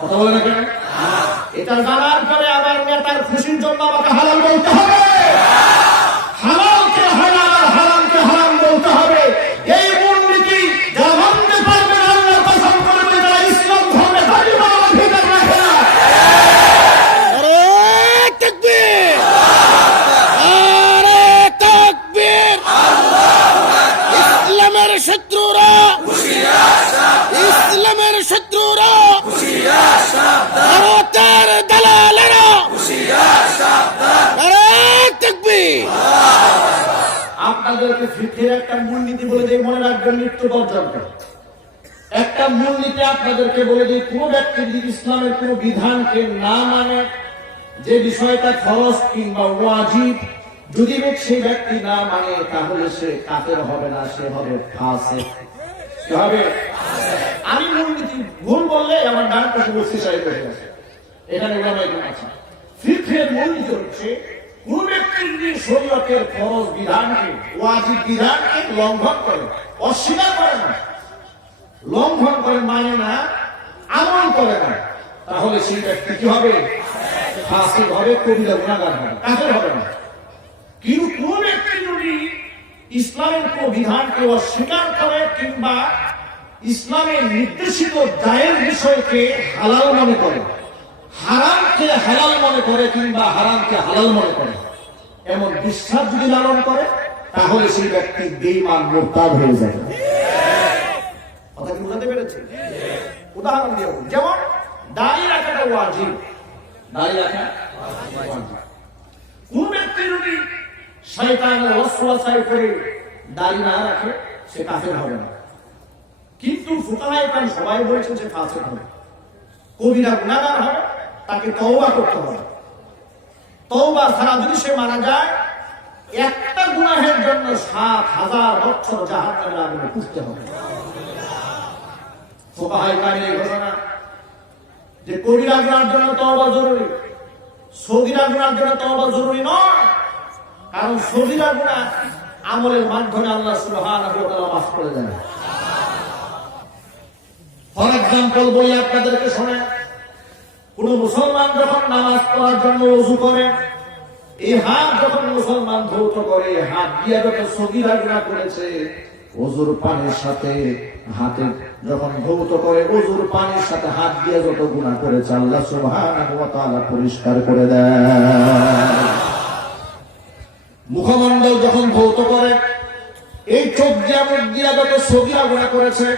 কথা বলে না কেন? এটা জানার পরে আমার নেতার খুশির জন্য আমাকে হালাল বলতে হবে? হালালকে হালাল আর হারামকে হারাম বলতে হবে। এই মূলনীতি যারা মানতে পারবে না, আল্লাহর কসম করে বলি, তারা ইসলাম ধর্মে দাঁড়িয়ে অধিকার রাখে না। নারে তাকবীর, নারে তাকবীর। ইসলামের শত্রুরা, ইসলামের শত্রুরা, ভারতের দালালেরা, নারে তাকবীর। আপনাদেরকে ফিকির একটা মূলনীতি বলে দিয়ে মনে রাখবেন মৃত্যু পর্যন্ত। একটা মূলনীতি আপনাদেরকে বলে দিয়ে, কোন ব্যক্তি যদি ইসলামের কোন বিধানকে না মানে, যে বিষয়টা ফরজ কিংবা ওয়াজিব, যদি সেই ব্যক্তি না মানে, তাহলে সে কাফের হবে না, সে হবে ফাসিক। কি হবে? আমি মূলনীতি ভুল বললে আমার ডান পাশে বসে সাহেব বসে আছে, এখানে উলামা ইকরাম আছে। ফিকহের মূলনীতি হচ্ছে, কোন ব্যক্তি যদি শরীয়তের ফরজ বিধানকে, ওয়াজিব বিধানকে লঙ্ঘন করে, অস্বীকার করে না, লঙ্ঘন করে, মানে না, আমল করে না, তাহলে সেই ব্যক্তি কি হবে? ফাসিক হবে, কবিরা গুনাহগার হবে, কাফের হবে না। কিন্তু কোন ব্যক্তি যদি ইসলামের কোন বিধানকে অস্বীকার করে কিংবা ইসলামের নির্দেশিত জায়েজ বিষয়কে হালাল মনে করে, হারামকে হালাল মনে করে কিংবা হারামকে হালাল মনে করে, এমন বিশ্বাস যদি লালন করে, তাহলে সেই ব্যক্তি বেঈমান মুরতাদ হয়ে যাবে। কথা কি বুঝাতে পেরেছি? উদাহরণ দিয়ে বলি, যেমন দাড়ি রাখাটা ওয়াজিব, দাড়ি রাখা ওয়াজিব। কোন ব্যক্তি যদি শয়তানের ওয়াসওয়াসায় পড়ে দাড়ি না রাখে, সে কাফের হবে না। কিন্তু ফুকাহা ইকরাম সবাই বলেছেন সে ফাসিক হবে, কবিরা গুনাহগার হবে, তাকে তওবা করতে হবে। তওবা ছাড়া যদি সে মারা যায়, একটা গুনাহের জন্য ৭,০০০ বছর জাহান্নামের আগুনে পুড়তে হবে। ফুকাহা ইকরামের এই ঘোষণা যে কবিরা গুনাহের জন্য তওবা জরুরি, সগীরা গুনাহের জন্য তওবা জরুরি নয়। কারণ সগীরা গুনাহ আমলের মাধ্যমে আল্লাহ সুবহানাহু ওয়া তাআলা মাফ করে দেন। ফর এক্সাম্পল বলি আপনাদেরকে শোনেন, কোন মুসলমান যখন নামাজ পড়ার জন্য ওযু করে, এই হাত যখন মুসলমান ধৌত করে, হাত দিয়ে যত সগীরা গুনাহ করেছে, ওযুর পানির সাথে হাতে যখন ধৌত করে, ওযুর পানির সাথে হাত দিয়ে যত গুনাহ করেছে, আল্লাহ সুবহানাহু ওয়া তাআলা পরিষ্কার করে দেন। মুখমণ্ডল যখন ধৌত করে, এই চোখ দিয়া মুখ দিয়া যত সগীরা গুনাহ করেছে,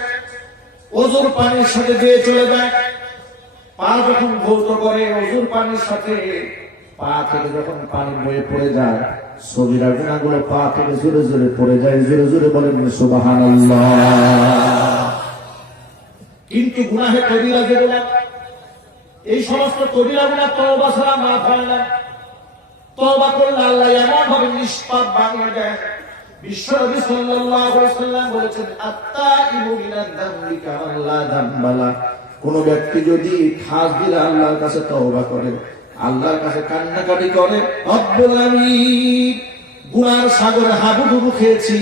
ওযুর পানির সাথে দিয়ে চলে যায়। পা যখন ধৌত করে, ওযুর পানির সাথে পা থেকে যখন পানি বয়ে পড়ে যায়, সগীরা গুনাহগুলো পা থেকে জোরে জোরে পড়ে যায়। জোরে জোরে বলেন সুবহানাল্লাহ। কিন্তু গুনাহে কবিরা যেগুলো, এই সমস্ত কবিরা গুনাহ তওবা ছাড়া মাফ হয় না। তওবা করলে আল্লাহ এমন ভাবে নিষ্পাপ বানিয়ে দেয়। বিশ্বনবী সাল্লাল্লাহু আলাইহি ওয়াসাল্লাম বলেছেন, আত্তাইবু মিনাদ যামবি কামান লা যামবা লা। কোন ব্যক্তি যদি খাস দিলে আল্লাহর কাছে তওবা করে, আল্লাহর কাছে কান্নাকাটি করে, রব্বুল আলামিন, গুনার সাগরে হাবুডুবু খেয়েছি,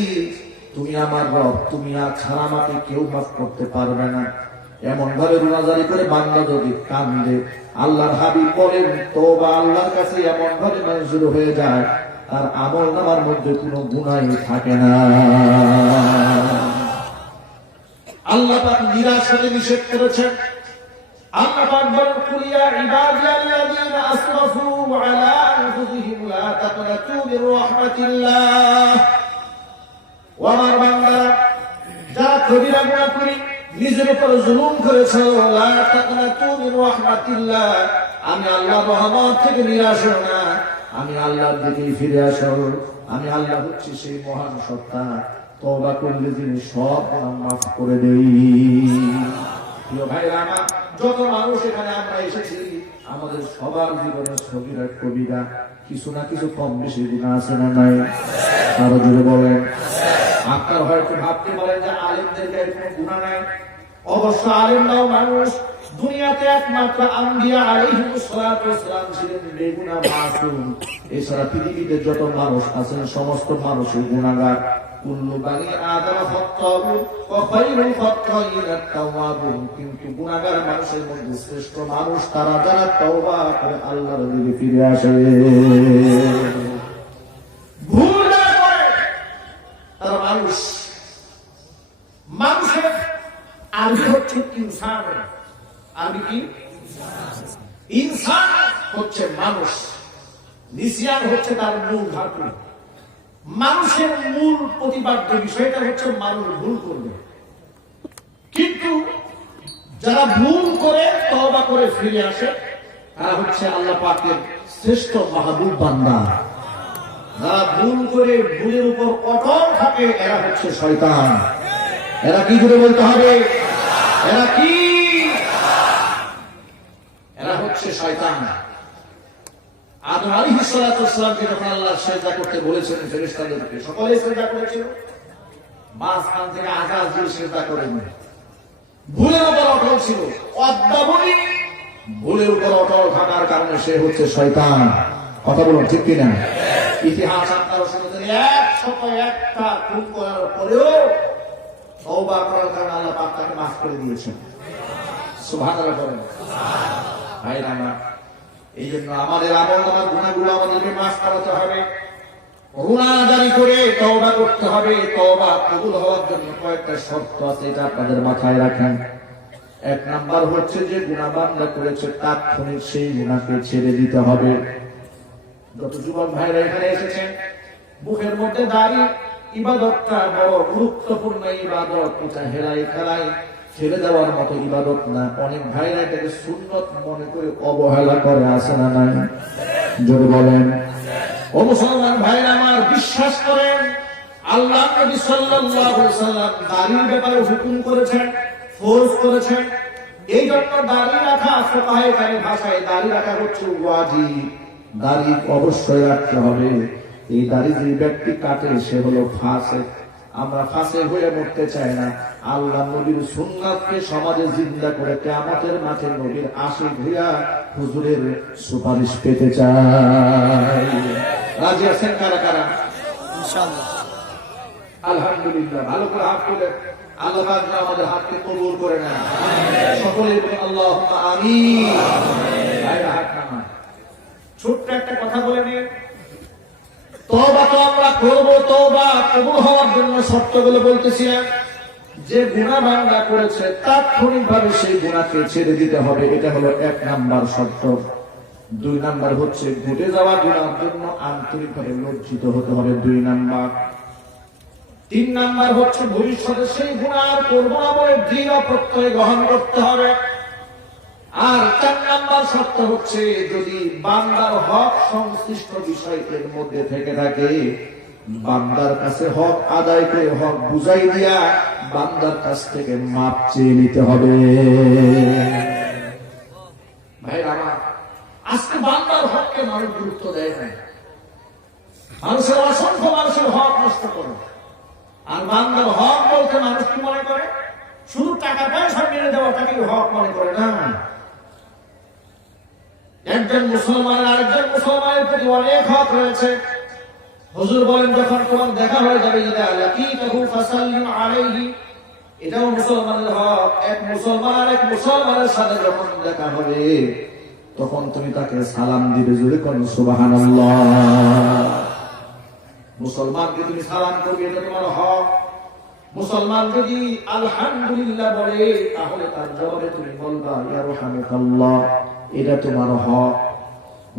তুমি আমার রব, তুমি ছাড়া আমাকে কেউ মাফ করতে পারবে না, এমন ভাবে রুনাজারি করে বান্দা যদি কান্দে, আল্লাহর হাবিব বলেন তওবা আল্লাহর কাছে এমন ভাবে মঞ্জুর হয়ে যায়, তার আমল নামার মধ্যে কোনো গুনাহই থাকে না। আল্লাহ পাক নিরাশাকে নিষেধ করেছেন। আল্লাহ পাক বলেন, কুল ইয়া ইবাদিয়াল্লাযীনা আসরাফু আলা আনফুসিহিম লা তাকনাতু মির রাহমাতিল্লাহ। ও আমার বান্দারা, যারা কবিরা গুনাহ করে নিজের উপর জুলুম করেছো, লা তাকনাতু মিন রাহমাতিল্লাহ, আমি আল্লাহর রহমত থেকে নিরাশ হও না, আমি আল্লাহর দিকেই ফিরে আসো। আমি আল্লাহ হচ্ছি সেই মহান সত্তা, তওবা করলে যিনি সব গুনাহ মাফ করে দেই। প্রিয় ভাইরা আমার, যত মানুষ এখানে আমরা এসেছি, আমাদের সবার জীবনে সগীরা কবিরা কিছু না কিছু কম বেশি গুনাহ আছে না নাই? আরো জোরে বলেন। আপনার হয়তো ভাবতে পারেন যে আলেমদের গায়ে কোনো গুনাহ নাই। অবশ্য আলেমরাও মানুষ। দুনিয়াতে একমাত্র আম্বিয়া আলাইহিস সালাতু ওয়াস সালাম ছিলেন বেগুনাহ মাসুম। এছাড়া পৃথিবীতে যত মানুষ আছেন সমস্ত মানুষই গুনাহগার। কুল্লু বানি আদম খাত্তাবুন ওয়া খায়রুল খাত্তাইন আত-তাওয়াবুন। কিন্তু গুনাহগার মানুষের মধ্যে শ্রেষ্ঠ মানুষ তারা যারা তওবা করে আল্লাহর দিকে ফিরে আসে। ভুল না করে তারা মানুষ। মানুষের আরবি হচ্ছে ইনসান। আরবি কি? ইনসান হচ্ছে মানুষ, নিসিয়ান হচ্ছে তার মূল ধাতু। মানুষের মূল প্রতিপাদ্য বিষয়টা হচ্ছে মানুষ ভুল করবে, কিন্তু যারা ভুল করে তওবা করে ফিরে আসে তারা হচ্ছে আল্লাহ পাকের শ্রেষ্ঠ মাহবুব বান্দা। যারা ভুল করে ভুলের উপর অটল থাকে এরা হচ্ছে শয়তান। এরা কি করে বলতে হবে? এরা কি? এরা হচ্ছে শয়তান। আদম আলাইহিস সালাতু ওয়াস সালামকে যখন আল্লাহ সিজদা করতে বলেছেন ফেরেশতাদেরকে, সকলে সিজদা করেছিল। মাঝখান থেকে আকাশ দিয়ে সিজদা করেনি। ভুলের উপর অটল ছিল। অদ্যাবধি ভুলের উপর অটল থাকার কারণে সে হচ্ছে শয়তান। কথা বলুন ঠিক কিনা? ইতিহাস আপনারা শুনেছেন, 101টা খুন করার পরেও তওবা করার কারণে আল্লাহ পাক তাকে মাফ করে দিয়েছেন। সুবহানাল্লাহ বলেন। ভাইরা আমার, এই জন্য আমাদের আমল-নামা গুনাহগুলো আমাদেরকে মাফ করাতে হবে। গুনাহ জারি করে তওবা করতে হবে। তওবা কবুল হওয়ার জন্য কয়েকটা শর্ত আছে, এটা আপনাদের মাথায় রাখেন। এক নাম্বার হচ্ছে যে গুনাহ বান্দা করেছে তাৎক্ষণিক সেই গুনাহকে ছেড়ে দিতে হবে। যত যুবক ভাইরা এখানে এসেছেন, মুখের মধ্যে দাড়ি, ইবাদতটা বড় গুরুত্বপূর্ণ ইবাদত। এটা হেলাই খেলাই ছেড়ে দেওয়ার মতো ইবাদত না। অনেক ভাইরা এটাকে সুন্নত মনে করে অবহেলা করে, আসে না নাই? জোরে বলেন। ও মুসলমান ভাইরা আমার, বিশ্বাস করেন আল্লাহ নবী সাল্লাল্লাহু আলাইহি সাল্লাম দাড়ির ব্যাপারে হুকুম করেছেন, ফরজ করেছেন। এই জন্য দাড়ি রাখা, ফুকাহায়ে কেরামের ভাষায় দাড়ি রাখা হচ্ছে ওয়াজিব। দাড়ি অবশ্যই রাখতে হবে। এই দাড়ি যে ব্যক্তি কাটে সে হলো ফাসিক। আমরা ফাসিক হয়ে মরতে চাই না। আল্লাহ নবীর সুন্নাতকে সমাজে জিন্দা করে কিয়ামতের মাঠে নবীর আশিক হইয়া হুজুরের সুপারিশ পেতে চাই। রাজি আছেন কারা কারা? ইনশাআল্লাহ। আলহামদুলিল্লাহ। ভালো করে হাত তুলে আল্লাহ পাক আমাদের হাতকে কবুল করে নেন। সকলে বলি আল্লাহুম্মা আমিন। ভাইরা হাত নামান। ছোট্ট একটা কথা বলে নিন, তওবা তো আমরা করব। তওবা কবুল হওয়ার জন্য শর্তগুলো বলতেছিলাম। যে গুনাহ বান্দা করেছে তাৎক্ষণিকভাবে সেই গুনাহকে ছেড়ে দিতে হবে, এটা হলো 1 নাম্বার শর্ত। 2 নাম্বার হচ্ছে ঘটে যাওয়া গুনাহের জন্য আন্তরিকভাবে লজ্জিত হতে হবে, 2 নাম্বার। 3 নাম্বার হচ্ছে ভবিষ্যতে সেই গুনাহ করব না বলে দৃঢ় প্রত্যয় গ্রহণ করতে হবে। আর 4 নাম্বার শর্ত হচ্ছে যদি বান্দার হক সংশ্লিষ্ট বিষয় এর মধ্যে থেকে থাকে, বান্দার কাছে হক আদায় করে হক বুঝাই দিয়া বান্দার কাছ থেকে মাপ চেয়ে নিতে হবে। ভাইরা আমার, আজকে বান্দার হককে মানুষ গুরুত্ব দেয় না। মানুষের অসংখ্য মানুষের হক নষ্ট করে। আর বান্দার হক বলতে মানুষ কি মনে করে? শুধু টাকা পয়সা মেরে দেওয়াটাকে হক মনে করে না। একজন মুসলমানের আরেকজন মুসলমানের প্রতি অনেক হক রয়েছে। হুজুর বলেন, যখন তোমার দেখা হয়ে যাবে, ইদা লাকিতাহু ফাসাল্লিম আলাইহি, এটাও মুসলমানের হক। এক মুসলমান আরেক মুসলমানের সাথে যখন দেখা হবে তখন তুমি তাকে সালাম দিবে। জোরে কোন সুবহানাল্লাহ। মুসলমানকে তুমি সালাম করবে, এটা তোমার হক। মুসলমান যদি আলহামদুলিল্লাহ বলে তাহলে তার জবাবে তুমি বলবা ইয়ারহামুকাল্লাহ, এটা তোমার হক।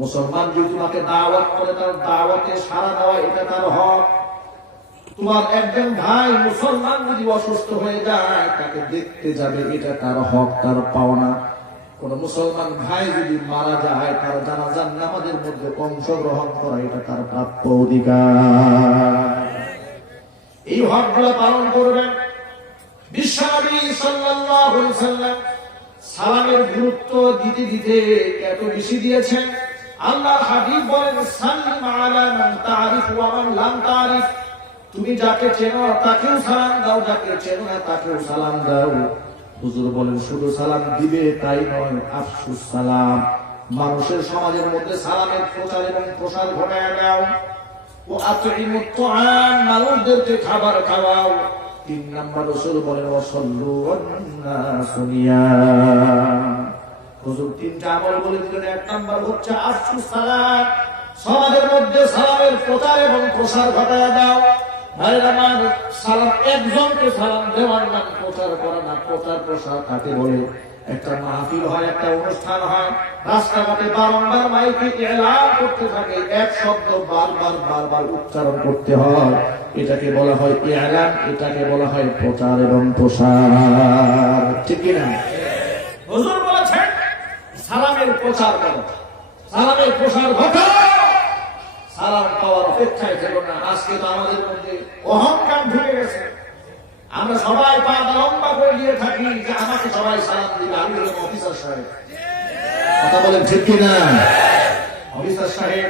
মুসলমান যদি তোমাকে দাওয়াত করে তার দাওয়াতে সাড়া দেওয়া, এটা তার হক। তোমার একজন ভাই মুসলমান যদি অসুস্থ হয়ে যায় তাকে দেখতে যাবে, এটা তার হক, তার পাওনা। কোন মুসলমান ভাই যদি মারা যায় তার জানাজার নামাজের মধ্যে অংশগ্রহণ করা এটা তার প্রাপ্য অধিকার। এই হকগুলো পালন করবেন। বিশ্বনবী সাল্লাল্লাহু আলাইহি ওয়াসাল্লাম সালামের গুরুত্ব দিতে দিতে এত বেশি দিয়েছেন। আল্লাহর হাবিব বলেন, সাল্লিম আলা মান তারিফ ওয়া মান লাম তারিফ। তুমি যাকে চেনো তাকেও সালাম দাও, যাকে চেনো না তাকেও সালাম দাও। হুজুর বলেন, শুধু সালাম দিবে তাই নয়, আফসুস সালাম, মানুষের সমাজের মধ্যে সালামের প্রচার এবং প্রসার ঘটায় দাও। ও আতইমুত তুআম, মানুষদেরকে খাবার খাওয়াও। 3 নাম্বার রাসূল বলেন, ওয়াসাল্লু ওয়ান্নাসু নিয়াম। হুজুর 3টা আমল বলে দিলেন। 1 নাম্বার হচ্ছে আফসুস সালাম, সমাজের মধ্যে সালামের প্রচার এবং প্রসার ঘটায় দাও। ভাইরা আমার, সালাম একজনকে সালাম দেওয়ার নাম প্রচার করা না। প্রচার প্রসার কাকে বলে? একটা মাহফিল হয়, একটা অনুষ্ঠান হয়, রাস্তাঘাটে বারংবার মাইকে এলান করতে থাকে, এক শব্দ বারবার বারবার উচ্চারণ করতে হয়, এটাকে বলা হয় এলান, এটাকে বলা হয় প্রচার এবং প্রসার। ঠিক কিনা? হুজুর বলেছেন, সালামের প্রচার করো, সালামের প্রসার ঘটাও। সালাম পাওয়ার অপেক্ষায় থেকো না। আজকে তো আমাদের মধ্যে অহংকার ঢুকে গেছে। আমরা সবাই পা লম্বা করে দিয়ে থাকি যে আমাকে সবাই সালাম দিবে, আমি হলাম অফিসার সাহেব। কথা বলেন ঠিক কিনা? অফিসার সাহেব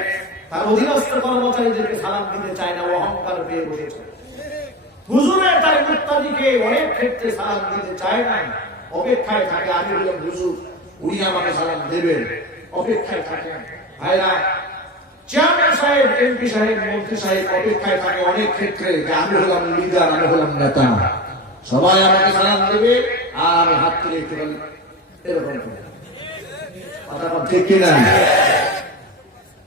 তার অধীনস্থ কর্মচারীদেরকে সালাম দিতে চায় না, অহংকার পেয়ে বসেছে। হুজুরের তার মুক্তাদিকে অনেক ক্ষেত্রে সালাম দিতে চায় না, অপেক্ষায় থাকে আমি হলাম হুজুর, উনি আমাকে সালাম দেবেন, অপেক্ষায় থাকেন। ভাইরা, চেয়ারম্যান সাহেব, এমপি সাহেব, মন্ত্রী সাহেব অপেক্ষায় থাকে অনেক ক্ষেত্রে যে আমি হলাম লিডার, আমি হলাম নেতা, সবাই আমাকে সালাম দেবে আর আমি হাত তুলে একটু এরকম কথা ঠিক কিনা?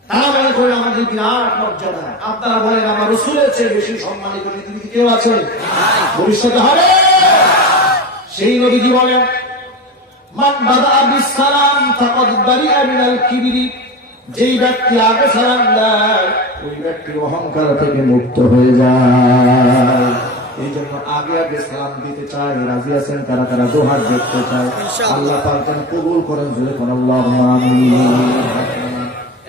তারা মনে করে আমাদের বিরাট মর্যাদা। আপনারা বলেন আমার রাসূলের চেয়ে বেশি সম্মানিত পৃথিবীতে কেউ আছে? ভবিষ্যতে হবে। সেই নবীজি বলেন, মান বাদা বিস সালাম ফাকাদ বারিআ মিনাল কিবরি। যেই ব্যক্তি আগে সালাম দেয় ওই ব্যক্তি অহংকার থেকে মুক্ত হয়ে যায়। এই জন্য আগে আগে সালাম দিতে চাই। রাজি আছেন? কারা কারা দোহার দেখতে চায়? আল্লাহ পাক যেন কবুল করেন। জোরে কোন আল্লাহুম্মা আমিন।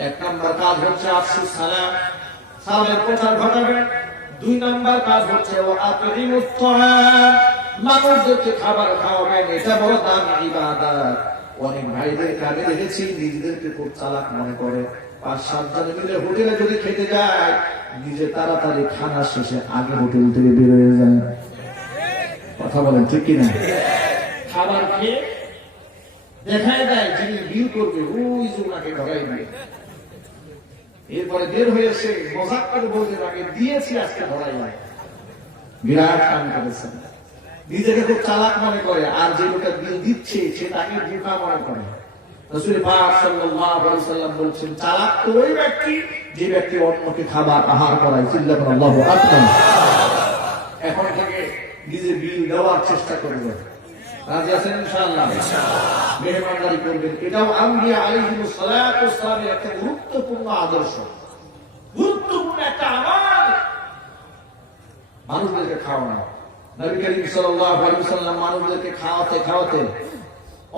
1 নাম্বার কাজ হচ্ছে আফসুস সালাম, সালামের প্রচার ঘটাবেন। 2 নাম্বার কাজ হচ্ছে ওয়া আতইমুত তুআম, মানুষদেরকে খাবার খাওয়াবেন। এটা বড় দামি ইবাদত। অনেক ভাইদের কাজে দেখেছি নিজেদেরকে খুব চালাক মনে করে। 5-7 জন মিলে হোটেলে যদি খেতে যায়, নিজে তাড়াতাড়ি খানা শেষে আগে হোটেল থেকে বের হয়ে যায়। কথা বলেন ঠিক কিনা? খাবার খেয়ে দেখায় দেয় যিনি বিল করবে ওই যে ওনাকে ঢগাই দিয়ে, এরপরে বের হয়েছে মজাক করে বলতে আগে দিয়েছি আজকে ধরাই যায়। বিরাট কাম করেছেন। নিজেকে খুব চালাক মনে করে, আর যে লোকটা বিল দিচ্ছে সে তাকে বোকা মনে করে। রাসূল পাক সাল্লাল্লাহু আলাইহি ওয়াসাল্লাম বলেছেন, চালাক তো ওই ব্যক্তি যে ব্যক্তি অন্যকে খাবার আহার করায়। চিল্লাবেন আল্লাহু আকবার। এখন থেকে নিজে বিল দেওয়ার চেষ্টা করবেন। রাজি আছেন ইনশাআল্লাহ? মেহমানদারি করবেন। এটাও আম্বিয়া আলাইহিস সালাতু ওয়াস সালামের একটা গুরুত্বপূর্ণ আদর্শ, গুরুত্বপূর্ণ একটা আমল, মানুষদেরকে খাওয়ানো। নবী করিম সাল্লাল্লাহু আলাইহি ওয়াসাল্লাম মানুষদেরকে খাওয়াতে খাওয়াতে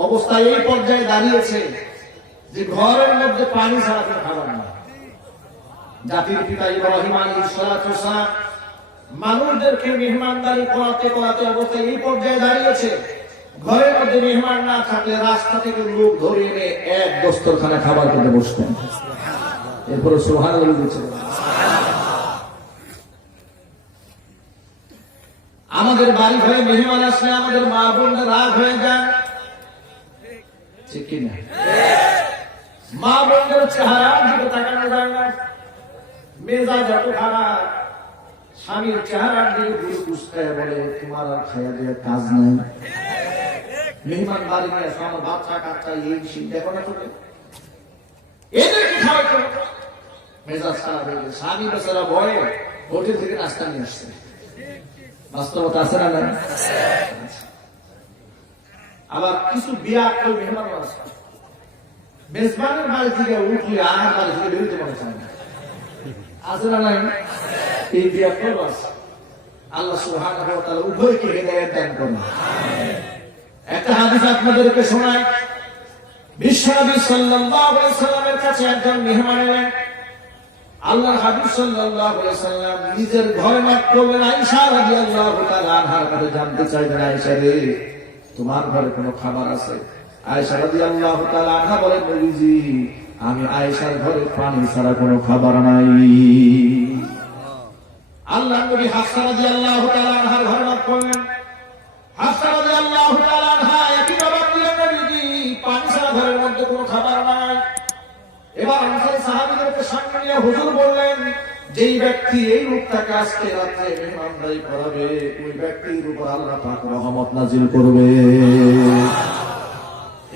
অবস্থা এই পর্যায়ে দাঁড়িয়েছে যে ঘরের মধ্যে পানি ছাড়া কোনো খাবার না। জাতির পিতা ইব্রাহিম আলাইহিস সালাতু ওয়াস সালাম মানুষদেরকে মেহমানদারি করাতে করাতে অবস্থা এই পর্যায়ে দাঁড়িয়েছে, ঘরের মধ্যে মেহমান না থাকলে রাস্তা থেকে লোক ধরে এনে এক দস্তরখানা খাবার খেতে বসতেন। এরপরে সুবহানাল্লাহ বলছেন। আমাদের বাড়ি ঘরে মেহমান আসলে আমাদের মা বোনরা রাগ হয়ে যায়, ঠিক কিনা? মা বোনদের চেহারা দিকে তাকানো যায় না, মেজাজ এত খারাপ। স্বামীর চেহারার দিকে ঘুরে পুষতে বলে তোমার আর খাইয়া দেওয়ার কাজ নাই। মেহমান বাড়ি নিয়ে আসো, আমার বাচ্চা কাচ্চা এই সেই দেখো না, চলে এদেরকে খাওয়াতে মেজাজ খারাপ হয়ে গেছে। স্বামী বেচারা ভয়ে হোটেল থেকে নাস্তা নিয়ে আসছে। বাস্তবতা আছে না? আবার কিছু বিয়া করে মেহমান আছে, মেজবানের বাড়ি থেকে উঠলে আর বাড়ি থেকে বেরোতে মনে চায় না, আছে না? নাই এই বিয়া করো আছে। আল্লাহ সুবহানাহু ওয়া তাআলা উভয়কে হেদায়েত দান করুন। একটা হাদিস আপনাদেরকে শোনায়। বিশ্বনবী সাল্লাল্লাহু আলাইহি সাল্লামের কাছে একজন মেহমান এলেন। আল্লাহর হাবিব সাল্লাল্লাহু আলাইহি সাল্লাম নিজের ঘরে নক করলেন। আয়েশা রাদিয়াল্লাহু তাআলা আনহার কাছে জানতে চাইলেন, আয়েশা রে, তোমার ঘরে কোনো খাবার আছে? আয়েশা রাদিয়াল্লাহু তাআলা আনহা বলেন, নবীজি, আমি আয়েশার ঘরে পানি ছাড়া কোনো খাবার নাই। আল্লাহর নবী হাফসা রাদিয়াল্লাহু তাআলা আনহার ঘরে নক করলেন। হাফসা রাদিয়াল্লাহু তাআলা আনহা একই জবাব দিলেন, নবীজি, পানি ছাড়া ঘরের মধ্যে কোনো খাবার নাই। এবার আনসারী সাহাবীদেরকে সামনে নিয়ে হুজুর বললেন, যেই ব্যক্তি এই লোকটাকে আজকে রাতে মেহমানদারি করাবে, ওই ব্যক্তির উপর আল্লাহ পাক রহমত নাজিল করবে।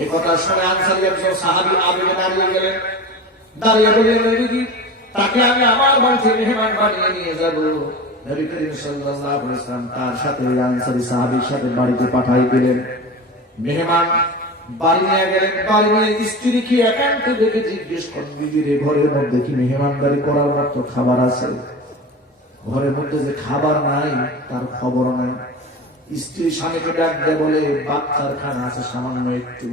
এই কথা শুনে আনসারী একজন সাহাবী আবেগে দাঁড়িয়ে গেলেন। দাঁড়িয়ে বললেন, নবীজি, তাকে আমি আমার বাড়িতে মেহমান বানিয়ে নিয়ে যাব। নবী করিম সাল্লাল্লাহু আলাইহি ওয়াসাল্লাম তার সাথে ওই আনসারী সাহাবীর সাথে বাড়িতে পাঠিয়ে দিলেন। মেহমান বাড়ি নিয়ে গেলেন। বাড়ি নিয়ে স্ত্রীকে একান্তে দেখে জিজ্ঞেস করেন, বিবিরে, ঘরের মধ্যে কি মেহমানদারি করার মতো খাবার আছে? ঘরের মধ্যে যে খাবার নাই তার খবর নাই। স্ত্রী স্বামীকে ডাক দেয়, বলে, বাচ্চার খানা আছে সামান্য একটু,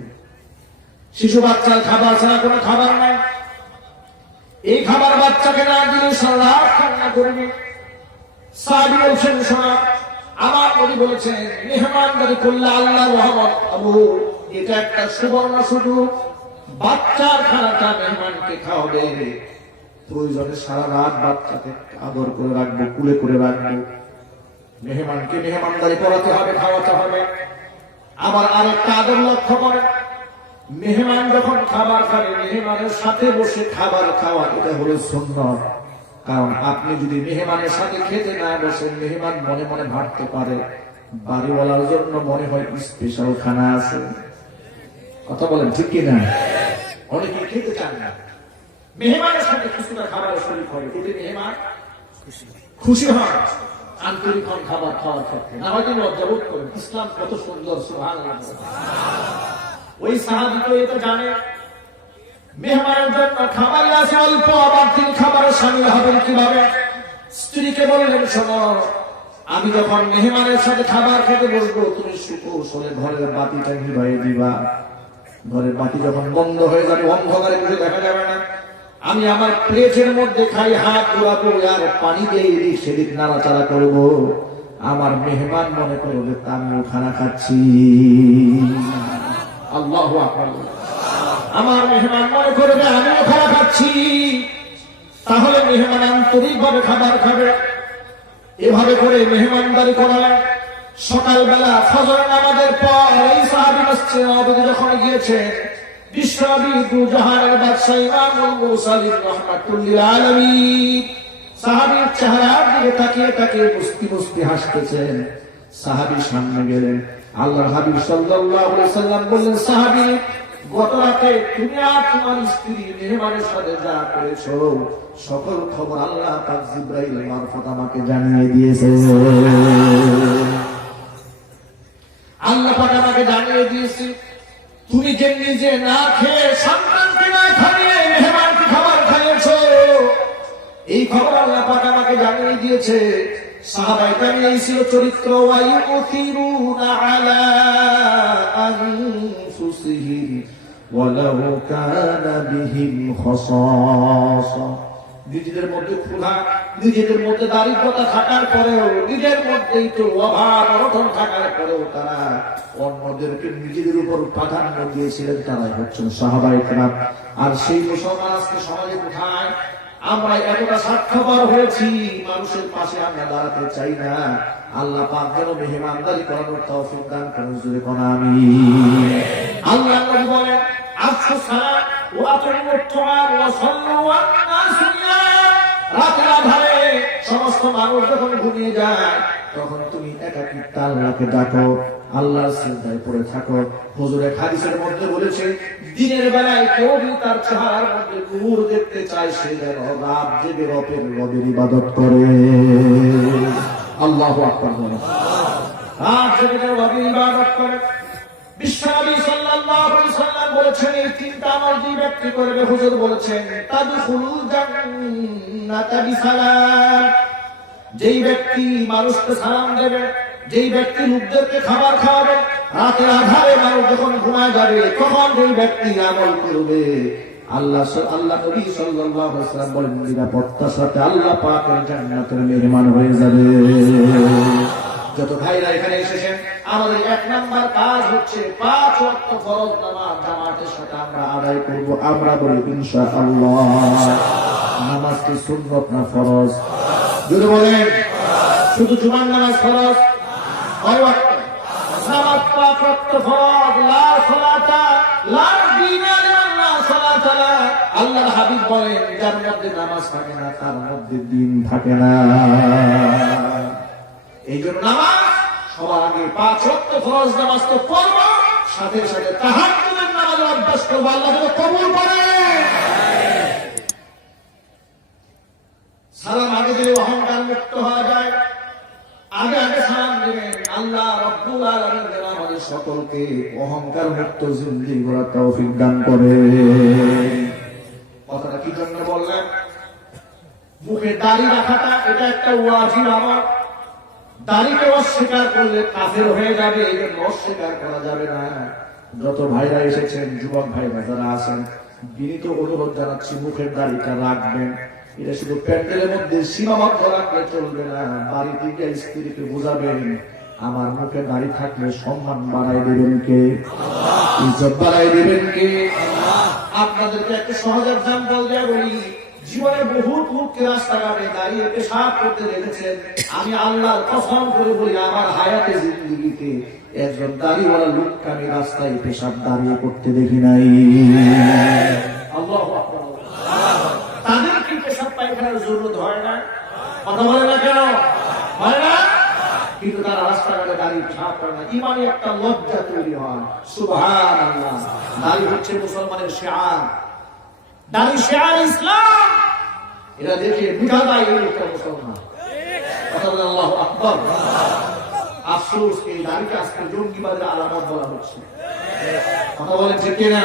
শিশু বাচ্চার খাবার ছাড়া কোনো খাবার নাই। এই খাবার বাচ্চাকে না দিলে সারা রাত কান্না করবে। সাহাবী বলছেন, শোনা, আমার নবী বলেছেন, মেহমানদারি করলে আল্লাহর রহমত পাবো। এটা একটা সুবর্ণ সুযোগ। বাচ্চার খানাটা মেহমানকে খাওয়াবে, প্রয়োজনে সারা রাত বাচ্চাকে আদর করে রাখবো, কুলে করে রাখবো। মেহমানকে মেহমানদারি করাতে হবে, খাওয়াতে হবে। আবার আরেকটা আদর লক্ষ্য করে, মেহমান যখন খাবার খাবে, মেহমানের সাথে বসে খাবার খাওয়া, এটা হলো সুন্নাত। কারণ আপনি যদি মেহমানের সাথে খেতে না বসেন, মেহমান মনে মনে ভাবতে পারে বাড়িওয়ালার জন্য মনে হয় স্পেশাল খানা আছে। কথা বলেন ঠিক কিনা? অনেকে খেতে চান না, মেহমানের সাথে কিছুটা খাবারের শরীর করে, এতে মেহমান খুশি হয়, আন্তরিক হন খাবার খাওয়ার ক্ষেত্রে। না হয়তো লজ্জাবোধ করেন। ইসলাম কত সুন্দর, সুবহানাল্লাহ। ওই সাহাবী তো এটা জানে, মেহমানের জন্য খাবার আছে অল্প, আবার তিনি খাবারে শামিল হবেন কিভাবে। স্ত্রীকে বললেন, শোনো, আমি যখন মেহমানের সাথে খাবার খেতে বসবো, তুমি সুকৌশলে ঘরের বাতিটা নিভাইয়ে দিবা। ঘরের বাতি যখন বন্ধ হয়ে যাবে, অন্ধকারে কিছু দেখা যাবে না, আমি আমার প্লেটের মধ্যে খাই, হাত ঘোরাবো আর পানি দিয়ে এদিক সেদিক নাড়াচাড়া করবো। আমার মেহমান মনে করবে আমিও খানা খাচ্ছি। আল্লাহু আকবার। আমার মেহমান মনে করবে আমিও খানা খাচ্ছি। তাহলে মেহমান আন্তরিক ভাবে খাবার খাবে। এভাবে করে মেহমানদারি করালেন। সকালবেলা ফজরের নামাজের পর এই সাহাবী মসজিদে নববীতে যখন গিয়েছেন, বিশ্বনবী দুজাহানের বাদশা ইমামুল মুরসালিন রাহমাতুল লিল আলামিন সাহাবীর চেহারার দিকে তাকিয়ে তাকিয়ে মুস্কি মুস্কি হাসতেছেন। সাহাবী সামনে গেলেন। আল্লাহর হাবিব সাল্লাল্লাহু আলাইহি ওয়াসাল্লাম বললেন, সাহাবী, গত রাতে তুমি আর তোমার স্ত্রী মেহমানের সাথে যা করেছো, সকল খবর আল্লাহ পাক জিবরাইল মারফত আমাকে জানিয়ে দিয়েছে। আল্লাহ পাক আমাকে জানিয়ে দিয়েছে, তুমি যে নিজে না খেয়ে সন্তানকে না খাইয়ে মেহমানকে খাবার খাইয়েছো, এই খবর আল্লাহ পাক আমাকে জানিয়ে দিয়েছে। সাহাবায়ে কেরামের এই ছিল চরিত্র। ওয়ায়ুতিরুনা আলা আনফুসিহিম ওয়ালাউ কানা বিহিম খাসাসা। নিজেদের মধ্যে ক্ষুধা, নিজেদের মধ্যে দারিদ্রতা থাকার পরেও, নিজের মধ্যে একটু অভাব অনটন থাকার পরেও তারা অন্যদেরকে নিজেদের উপর প্রাধান্য দিয়েছিলেন। তারাই হচ্ছেন সাহাবায়ে কেরাম। আর সেই মুসলমান আজকে সমাজে কোথায়? আমরা এতটা স্বার্থপর হয়েছি, মানুষের পাশে আমরা দাঁড়াতে চাই না। আল্লাহ পাক যেন মেহমানদারি করানোর তৌফিক দান করেন। জোরে কোন আমিন। আল্লাহ নবী বলেন, আফসু সালাত ওয়া আতিমুত তুআম ওয়া সাল্লু ওয়ান নাসু নিয়াম। রাতের আধারে সমস্ত মানুষ যখন ঘুমিয়ে যায়, তখন তুমি একাকিত্বে আল্লাহকে ডাকো, আল্লাহর সিজদায় পড়ে থাকো। হুজুরে হাদিসের মধ্যে বলেছে, দিনের বেলায় কেউ যদি তার চেহারার মধ্যে নূর দেখতে চায়, সে যেন রাত জেগে রবের ইবাদত করে। আল্লাহু আকবার। রাত জেগে রবের ইবাদত করে। বিশ্বনবী সাল্লাল্লাহু আলাইহি ওয়াসাল্লাম বলেছেন, এই তিনটা আমল যে ব্যক্তি করবে, হুজুর বলেছেন, তাদখুলুল জান্নাতা বিসালাম। যেই ব্যক্তি মানুষকে সালাম দেবে, যেই ব্যক্তি লোকদেরকে খাবার খাওয়াবে, রাতের আধারে মানুষ যখন ঘুমায় যাবে তখন যেই ব্যক্তি আমল করবে, আল্লাহ নবী সাল্লাল্লাহু আলাইহি ওয়াসাল্লাম বলেন নিরাপত্তার সাথে আল্লাহ পাকের জান্নাতের মেহমান হয়ে যাবে। যত ভাইরা এখানে এসেছেন, আমাদের 1 নাম্বার কাজ হচ্ছে 5 ওয়াক্ত ফরজ নামাজ জামাতের সাথে আমরা আদায় করব। আমরা বলি ইনশাআল্লাহ। নামাজ কি সুন্নাত না ফরজ? যদি বলেন শুধু জুমার নামাজ ফরজ, কয় ওয়াক্ত নামাজ? 5 ওয়াক্ত ফরজ। লা সালাতা লা দীনা লিমান লা সালাতা লা। আল্লাহর হাবিব বলেন যার মধ্যে নামাজ থাকে না তার মধ্যে দ্বীন থাকে না। এই জন্য নামাজ সবার আগে 5 ওয়াক্ত ফরজ নামাজ তো পড়ব, সাথে সাথে তাহাজ্জুদের নামাজের অভ্যাস করব। আল্লাহ যেন কবুল করে। সালাম আগে দিলে অহংকার মুক্ত হওয়া যায়। আগে আগে সালাম দেবেন। আল্লাহ রাব্বুল আলামিন যেন আমাদের সকলকে অহংকার মুক্ত জিন্দেগি গড়ার তৌফিক দান করে। কথাটা কি জন্য বললাম? মুখে দাড়ি রাখাটা এটা একটা ওয়াজিব আমল। দাড়িকে অস্বীকার করলে কাফের হয়ে যাবে, এই জন্য অস্বীকার করা যাবে না। যত ভাইরা এসেছেন, যুবক ভাইরা যারা আছেন, বিনীত অনুরোধ জানাচ্ছি মুখের দাড়িটা রাখবেন। এটা শুধু প্যান্ডেলের মধ্যে সীমাবদ্ধ রাখলে চলবে না। বাড়িতে গিয়ে স্ত্রীকে বোঝাবেন আমার মুখে দাড়ি থাকলে সম্মান বাড়াই দেবেন কে? ইজ্জত বাড়াই দেবেন কে? আপনাদেরকে একটা সহজ এক্সাম্পল দেয়া বলি। জীবনে বহুত লোককে রাস্তাঘাটে দাঁড়িয়ে পেশাব করতে দেখেছেন। আমি আল্লাহর কসম করে বলি আমার হায়াতে জিন্দেগিতে একজন দাড়িওয়ালা লোককে আমি রাস্তায় পেশাব দাঁড়িয়ে করতে দেখি নাই। আল্লাহু আকবার। তাদের কি পেশাব পায়খানার জরুরত হয় না? কথা বলে না কেন? হয় না? কিন্তু তারা রাস্তাঘাটে দাঁড়িয়ে পেশাব করে না। ইমানে একটা লজ্জা তৈরি হয়। সুবহানাল্লাহ। দাড়ি হচ্ছে মুসলমানের শিআর। দাড়ি শিআর ইসলাম। এটা দেখে বুঝা যায় এই লোকটা মুসলমান। কথা বলে আল্লাহু আকবার। আফসোস, এই দাড়িকে আজকে জঙ্গিবাদের আলামত বলা হচ্ছে। কথা বলেন ঠিক কিনা?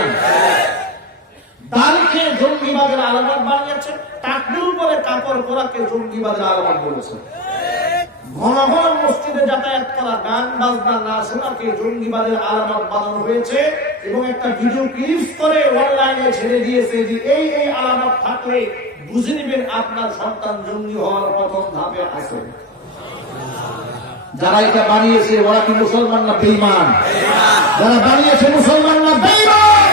দাড়িকে জঙ্গিবাদের আলামত বানিয়েছে। টাকনুর উপরে কাপড় পরাকে জঙ্গিবাদের আলামত বলেছে। ঘন ঘন মসজিদে যাতায়াত করা, গান বাজনা না শোনাকে জঙ্গিবাদের আলামত বানানো হয়েছে এবং একটা ভিডিও ক্লিপস করে অনলাইনে ছেড়ে দিয়েছে যে এই এই আলামত থাকলে বুঝে নেবেন আপনার সন্তান জঙ্গি হওয়ার প্রথম ধাপে আছে। যারা এটা বানিয়েছে ওরা কি মুসলমান না বেঈমান? যারা বানিয়েছে মুসলমান না বেঈমান?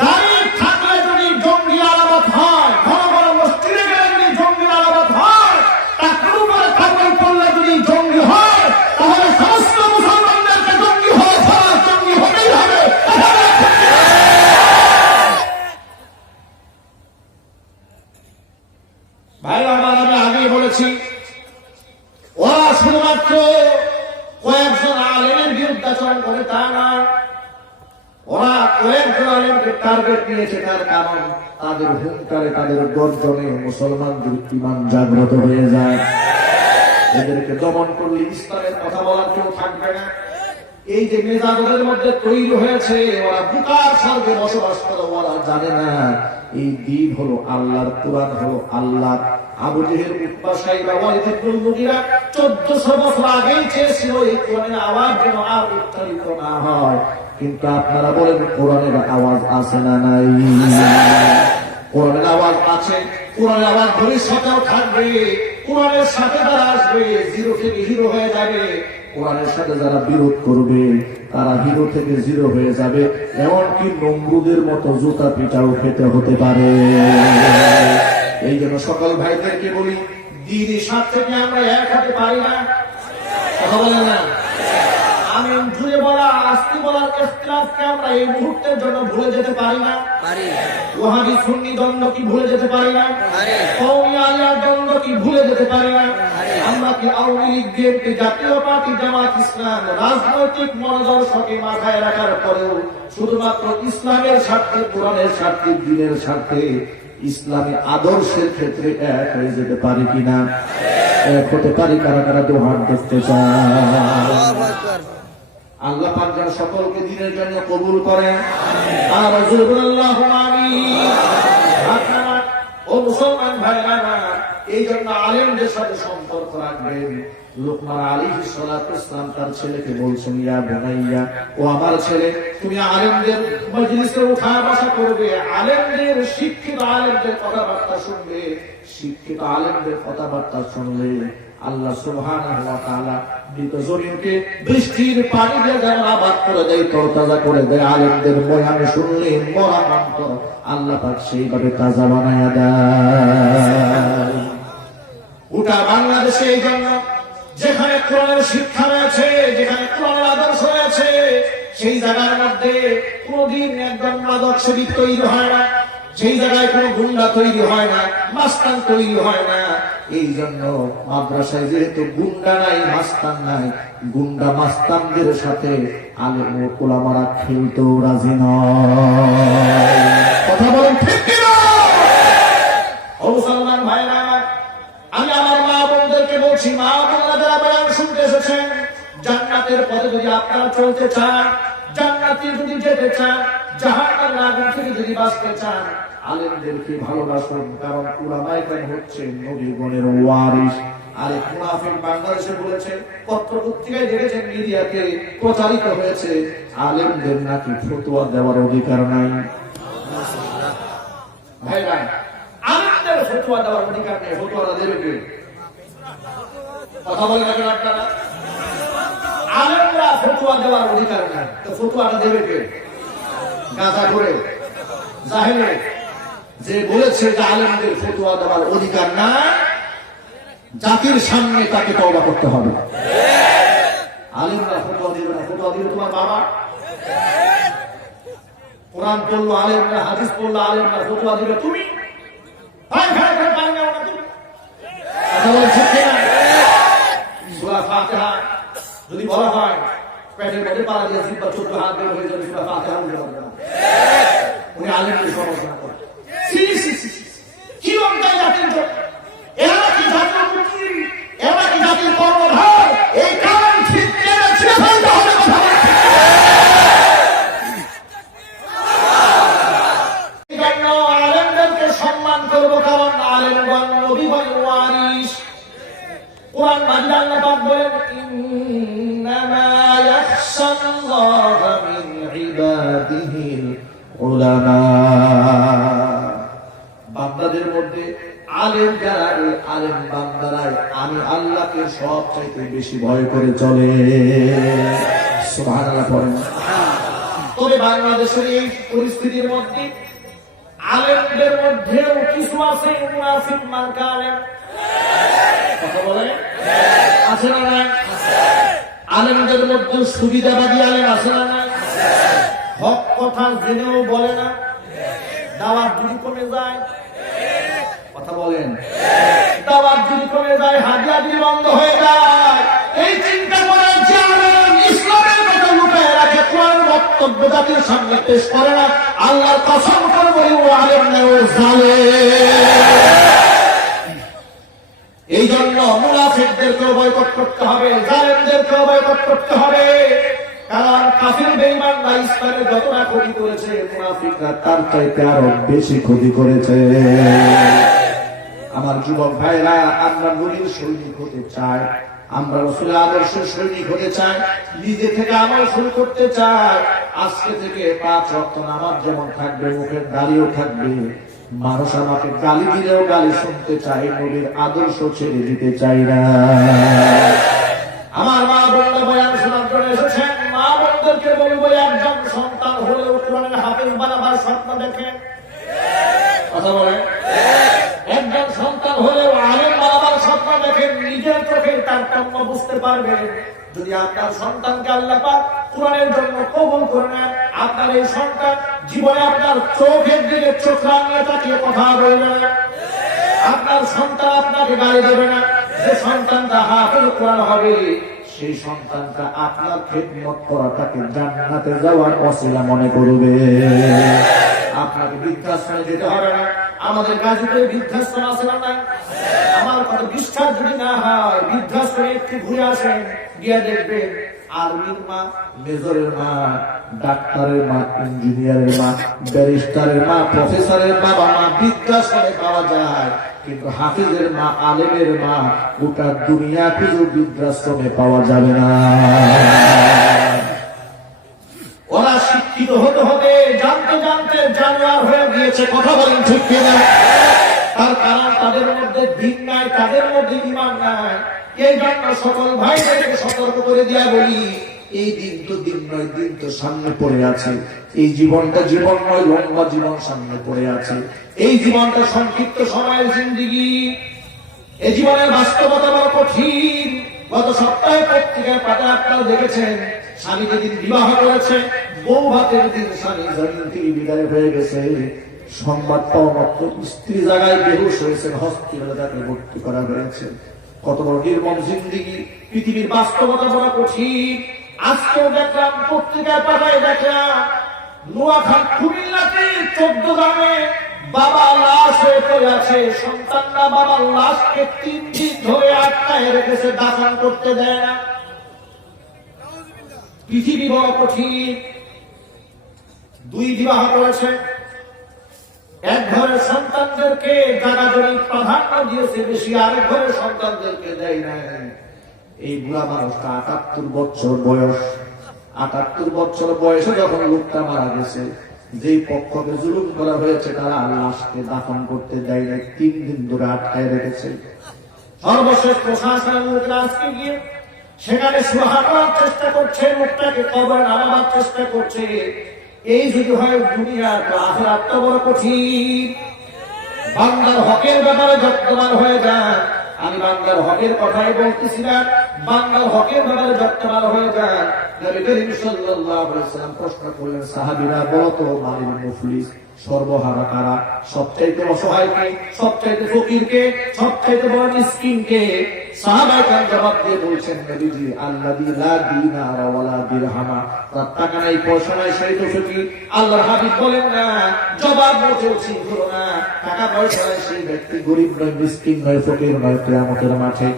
দাড়ি থাকলে যদি জঙ্গি আলামত হয়, ঘন ঘন মসজিদে গেলে যদি জঙ্গি আলামত হয়, টাকনুর উপরে কাপড় পরলে যদি জঙ্গি হয়, তাহলে সমস্ত মুসলমানদেরকে জঙ্গি হওয়া ফরজ, জঙ্গি হতেই হবে। ভাইরা আমার, আমি আগেই বলেছি ওরা শুধুমাত্র কয়েকজন আলেমের বিরুদ্ধাচরণ করে তা না। ওরা কয়েকজন আলেমকে টার্গেট নিয়েছে, তার কারণ তাদের হুঙ্কারে, তাদের গর্জনে মুসলমানদের ঈমান জাগ্রত হয়ে যায়। এদেরকে দমন করলে ইসলামের কথা বলার কেউ থাকবে না। এই যে মেজাজের মধ্যে তৈরি হয়েছে, ওরা বুকার স্বর্গে বসবাস করে, ওরা জানে না এই দিন হলো আল্লাহর, কোরআন হলো আল্লাহ। আবু জেহেল উৎপাশাইরা ওয়ালিদ ইবনে মুগীরা 1400 বছর আগেই চেয়েছিল এই কোরআনের আওয়াজ যেন আর উচ্চারিত না হয়। কিন্তু আপনারা বলেন কোরআনের আওয়াজ আছে না নাই? কোরআনের আওয়াজ আছে। কোরআনের আওয়াজ ভবিষ্যতেও থাকবে। কোরআনের সাথে যারা আসবে জিরো থেকে হিরো হয়ে যাবে। কোরআনের সাথে যারা বিরোধ করবে তারা হিরো থেকে জিরো হয়ে যাবে। এমনকি নমরুদের মতো জুতা পিটাও খেতে হতে পারে। এই জন্য সকল ভাইদেরকে বলি, দ্বীনের স্বার্থে থেকে আমরা এক হতে পারি না। কথা বলে না? আমি জুড়ে বলা, আস্তে বলার ইখতিলাফকে আমরা এই মুহূর্তের জন্য ভুলে যেতে পারি না। ওয়াহাবি সুন্নি দ্বন্দ্ব কি ভুলে যেতে পারি না? কওমি আলিয়া দ্বন্দ্ব কি ভুলে যেতে পারি না? আমরা কি আওয়ামী লীগ, বিএনপি, জাতীয় পার্টি, জামাত ইসলাম রাজনৈতিক মনোদর্শকে মাথায় রাখার পরেও শুধুমাত্র ইসলামের স্বার্থে, কোরআনের স্বার্থে, দ্বীনের স্বার্থে, ইসলামী আদর্শের ক্ষেত্রে এক হয়ে যেতে পারি কিনা? এক হতে পারি? কারা কারা তো হাত দেখতে চায়? আল্লাহ পাক যেন সকলকে দ্বীনের জন্য কবুল করেন। আর রাসূলুল্লাহ আমিন। ও মুসলমান ভাইরা, এই জন্য আলেমদের সাথে সম্পর্ক রাখবেন। লোকমান আলাইহিস সালাতু ওয়াসসালাম তার ছেলেকে বলছেন, ইয়া বুনাইয়া, ও আমার ছেলে, তুমি আলেমদের মজলিসে উঠা বসা করবে, আলেমদের শিক্ষিত আলেমদের কথাবার্তা শুনবে। শিক্ষিত আলেমদের কথাবার্তা শুনলে আল্লাহ সুবহানাহু ওয়া তাআলা মৃত জমিনকে বৃষ্টির পানি দিয়ে যেন আবাদ করে দেয়, তরতাজা করে দেয়। আলেমদের বয়ান শুনলে মরা অন্তর আল্লাহ পাক সেইভাবে তাজা বানায়া দেয়। গোটা বাংলাদেশে এই জন্য যেখানে কোরআনের শিক্ষা রয়েছে, যেখানে কোরআনের আদর্শ রয়েছে, সেই জায়গার মধ্যে কোনদিন একজন মাদক সেবী তৈরি হয় না, সেই জায়গায় কোন গুন্ডা তৈরি হয় না, মাস্তান তৈরি হয় না। এই জন্য মাদ্রাসায় যেহেতু গুন্ডা নাই, মাস্তান নাই, গুন্ডা মাস্তানদের সাথে আলেম ও ওলামারা খেলতেও রাজি নয়। কথা বলেন ঠিক কিনা? ও মুসলমান ভাইরা, আমি আমার মা বোনদেরকে বলছি, মা বোনরা যারা বয়ান শুনতে এসেছেন, জান্নাতের পথে যদি আপনারা চলতে চান, জান্নাতে যদি যেতে চান, জাহান্নামের আগুন থেকে যদি বাঁচতে চান, আলেমদেরকে ভালোবাসুন। কারণ উলামায়ে কেরাম হচ্ছে নবীগণের ওয়ারিস। আর এক মুনাফিক বাংলাদেশে বলেছে, পত্র পত্রিকায় দেখেছেন, মিডিয়াতে প্রচারিত হয়েছে, আলেমদের নাকি ফতোয়া দেওয়ার অধিকার নাই। ভাইরা, আলেমদের ফতোয়া দেওয়ার অধিকার নেই। ফতোয়াটা দেবে কে? কথা বলেন এখন আপনারা। আলেমরা ফতোয়া দেওয়ার অধিকার নাই, তো ফতোয়াটা দেবে কে? গাঁজা করে জাহেলে যে বলেছে যে আলেমদের ফতোয়া দেওয়ার অধিকার না, জাতির সামনে তাকে তওবা করতে হবে। আলেমরা ফতোয়া দিবে না। ফতোয়া দিবে তোমার বাবা। কোরআন পড়লো আলেমরা, হাদিস পড়লো আলেমরা, ফতোয়া দিবে তুমি। সূরা ফাতিহা যদি বলা হয়, পেটের মধ্যে পাড়া দিয়ে জিহ্বা 14 হাত বের হয়ে যাবে, সূরা ফাতিহা বলতে পারবে না। উনি আলেমদের সমালোচনা করেন। কি অন্যায় জাতির জন্য? এরা কি জাতির মুক্তি? এরা কি জাতির কর্মধার? এই কারণ ঠিক ছেড়ে ফেলতে হবে। কথা বলতে আলেমদেরকে সম্মান করবো, কারণ আলেমগণ নবীগণের ওয়ারিস। কোরআন মাজিদ আল্লাহ পাক বলেন, ইন্নামা ইয়াখশাল্লাহা মিন ইবাদিহিল উলামা। বান্দাদের মধ্যে আলেম যারা, এই আলেম বান্দারাই আমি আল্লাহকে সবচাইতে বেশি ভয় করে চলে। সুবহানাল্লাহ পড়েন। তবে বাংলাদেশের এই পরিস্থিতির মধ্যে আলেমদের মধ্যেও কিছু আছে মুনাফিক মার্কা আলেম। কথা বলে আছে না নাই? আলেমদের মধ্যে সুবিধাবাদী আলেম আছে না নাই? হক কথা জেনেও বলে না, দাওয়াত যদি কমে যায়, কথা বলেন, দাওয়াত যদি কমে যায়, হাদিয়া যদি বন্ধ হয়ে যায়, এই চিন্তা করে যে আলেম ইসলামের কথা লুকায় রাখে, কোরআনের বক্তব্য জাতির সামনে পেশ করে না, আল্লাহর কসম করে বলি ও আলেম নয়, ও জালেম। এই জন্য মুনাফিকদেরকেও বয়কট করতে হবে, জালেমদেরকেও বয়কট করতে হবে। কারণ কাফির বেঈমানরা ইসলামের যতটা ক্ষতি করেছে, মুনাফিকরা তার চাইতে আরো বেশি ক্ষতি করেছে। আমার যুবক ভাইরা, আমরা নবীর সৈনিক হতে চাই, আমরা রাসূলের আদর্শের সৈনিক হতে চাই, নিজে থেকে আমল শুরু করতে চাই। আজকে থেকে 5 ওয়াক্ত নামাজ যেমন থাকবে, মুখের দাড়িও থাকবে। মানুষ আমাকে গালি দিলেও গালি শুনতে চাই, নবীর আদর্শ ছেড়ে দিতে চাই না। আমার মা বোনরা বয়ান শোনার জন্য এসেছেন, মা বোনদেরকে বলবো, একজন সন্তান হলেও কোরআনের হাফেজ বানাবার স্বপ্ন দেখেন। কথা বলে, একজন সন্তান হলেও আলেম বানাবার স্বপ্ন দেখেন, নিজের চোখে তার কর্ম বুঝতে পারবেন। যদি আপনার সন্তানকে আল্লাহ পাক কোরআনের জন্য কবুল করে নেন, আপনার এই সন্তান জীবনে আপনার চোখের দিকে চোখ রাঙিয়ে তাকিয়ে কথা বলবে না, আপনার সন্তান আপনাকে গালি দেবে না। যে সন্তানটা হাফেজ কোরআন হবে, সেই সন্তানটা আপনার খেদমত করাটাকে জান্নাতে যাওয়ার ওসিলা মনে করবে। আপনাকে বৃদ্ধাশ্রমে যেতে হবে না। আমাদের গাজীপুরে বৃদ্ধাশ্রম আছে না নাই? আমার কথা বিশ্বাস যদি না হয়, বৃদ্ধাশ্রমে একটু ঘুরে আসেন, গিয়ে দেখবেন আর্মির মা, মেজরের মা, ডাক্তারের মা, ইঞ্জিনিয়ারের মা, ব্যারিস্টারের মা, প্রফেসরের বাবা মা বৃদ্ধাশ্রমে পাওয়া যায়, কিন্তু হাফিজের মা, আলেমের মা গোটা দুনিয়া খুঁজে বৃদ্ধাশ্রমে পাওয়া যাবে না। ওরা শিক্ষিত হতে হতে জানতে জানতে জানোয়ার হয়ে গিয়েছে। কথা বলেন ঠিক কিনা? তার কারণ তাদের মধ্যে দিন নাই, তাদের মধ্যে ঈমান নাই। এই জন্য সকল ভাইদেরকে সতর্ক করে দিয়া বলি, এই দিন তো দিন নয়, দিন তো সামনে পড়ে আছে। এই জীবনটা জীবন নয়, লম্বা জীবন সামনে পড়ে আছে। এই জীবনটা সংক্ষিপ্ত সময়ের জিন্দিগি। এই জীবনের বাস্তবতা বড় কঠিন। গত সপ্তাহে পত্রিকায় পাতা আপনারা দেখেছেন, স্বামী যেদিন বিবাহ করেছে, বউ ভাতের দিন স্বামী জমিন থেকে বিদায় হয়ে গেছে। সংবাদ পাওয়া মাত্র স্ত্রী জায়গায় বেহুশ হয়েছেন, হসপিটালে তাকে ভর্তি করা হয়েছে। কত বড় নির্মম জিন্দিগি। পৃথিবীর বাস্তবতা বড় কঠিন। আজকেও দেখলাম পত্রিকায় পাতায় দেখলাম, নোয়াখালী কুমিল্লাতে 14 গ্রামে বাবা লাশ হয়ে পড়ে আছে। সন্তানরা বাবার লাশকে 3 দিন ধরে আটকায় রেখেছে, দাফন করতে দেয় না। পৃথিবী বড় কঠিন। 2 বিবাহ করেছে, এক ঘরের সন্তানদেরকে জায়গা জমি প্রাধান্য দিয়েছে বেশি, আরেক ঘরের সন্তানদেরকে দেয় নাই। এই বুড়া মানুষটা 78 বছর বয়স। 78 বছর বয়সে যখন লোকটা মারা গেছে, যেই পক্ষকে জুলুম করা হয়েছে তারা লাশকে দাফন করতে দেয় নাই, 3 দিন ধরে আটকায় রেখেছে। সর্বশেষ প্রশাসনের লোকরা আজকে গিয়ে সেখানে সুরাহা করার চেষ্টা করছে, লোকটাকে কবরে নামাবার চেষ্টা করছে। এই যদি হয় দুনিয়া, তো আখিরাত তো বড় কঠিন। বান্দার হকের ব্যাপারে যত্নবান হয়ে যান। আমি বান্দার হকের কথাই বলতেছি না, বান্দার হকের ব্যাপারে যত্নবান হয়ে যান। নবী করিম সাল্লাল্লাহু আলাইহি ওয়াসাল্লাম প্রশ্ন করলেন, সাহাবীরা বলো তো, মালিল মুফলিস, সর্বহারা কারা? সবচাইতে অসহায়কে, সবচাইতে ফকিরকে, সবচাইতে বড় মিসকিনকে? সাহাবায়ে কেরাম জবাব দিয়ে বলছেন, নবীজি, আল্লাযী লা দীনারা ওয়ালা দিরহামা, তার টাকা নাই, পয়সা নাই, সেই তো ফকির। আল্লাহর হাবিব বলেন না, জবাব মোটেও ঠিক হলো না। টাকা পয়সা নাই, সেই ব্যক্তি গরিব নয়, মিসকিন নয়, ফকির নয়। কিয়ামতের মাঠে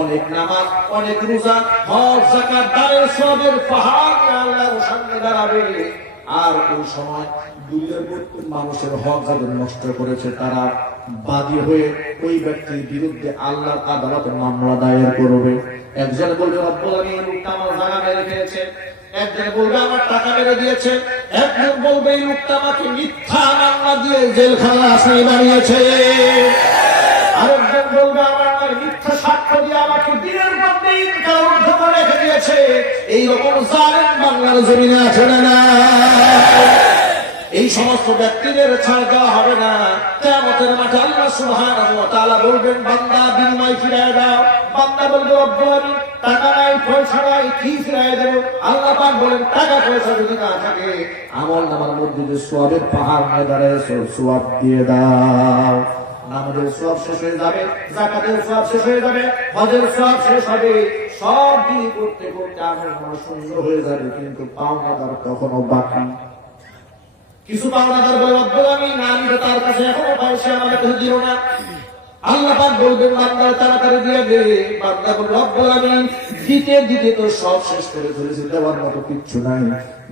অনেক নামাজ, অনেক রোজা, হজ, যাকাত, দানের সওয়াবের পাহাড় আল্লাহর সামনে দাঁড়াবে। আর ওই সময় দুনিয়ার প্রত্যেক মানুষের হক যাদের নষ্ট করেছে, তারা বাদী হয়ে ওই ব্যক্তির বিরুদ্ধে আল্লাহর আদালতে মামলা দায়ের করবে। একজন বলবে, রব্বুল আলামিন, এই লোকটা আমার জায়গা মেরে খেয়েছে। একজন বলবে, আমার টাকা মেরে দিয়েছে। একজন বলবে, এই লোকটা আমাকে মিথ্যা মামলা দিয়ে জেলখানা আসামি বানিয়েছে। আরেকজন বলবে, আমার মিথ্যা সাক্ষ্য দিয়ে আমাকে দিনের পর দিন কারারুদ্ধ করে রেখে দিয়েছে। এইরকম জালেম বাংলার জমিনে আছে না? এই সমস্ত ব্যক্তিদের ছাড় দেওয়া হবে না। কিয়ামতের মাঠে আল্লাহ সুবহানাহু ওয়া তাআলা বলবেন, বান্দা বিনিময় ফিরিয়ে দাও। বান্দা বলবে, রব্বুল আলামিন, টাকা নাই, পয়সা নাই, কি ফিরিয়ে দেব? আল্লাহ পাক বলেন, টাকা পয়সা যদি না থাকে, আমল নামার মধ্যে যে সওয়াবের পাহাড় নিয়ে দাঁড়ায়ছে, সওয়াব দিয়ে দাও। নামাজের সওয়াব শেষ হয়ে যাবে, যাকাতের সওয়াব শেষ হয়ে যাবে, হজের সওয়াব শেষ হবে। সব দিয়ে করতে করতে আমল নামা সুন্দর হয়ে যাবে, কিন্তু পাওনাদার তখনও বাকি। কিছু পাওনাদার বলে, রব্বুল আলামিন, আমি তো তার কাছে এখনো পাইছি, আমাকে তো দিও না। আল্লাহ পাক বলবেন, বান্দা তাড়াতাড়ি দিয়ে দে। বান্দা বলবে, রব্বুল আলামিন, দিতে দিতে তো সব শেষ করে ফেলেছি, দেওয়ার মতো কিচ্ছু নাই।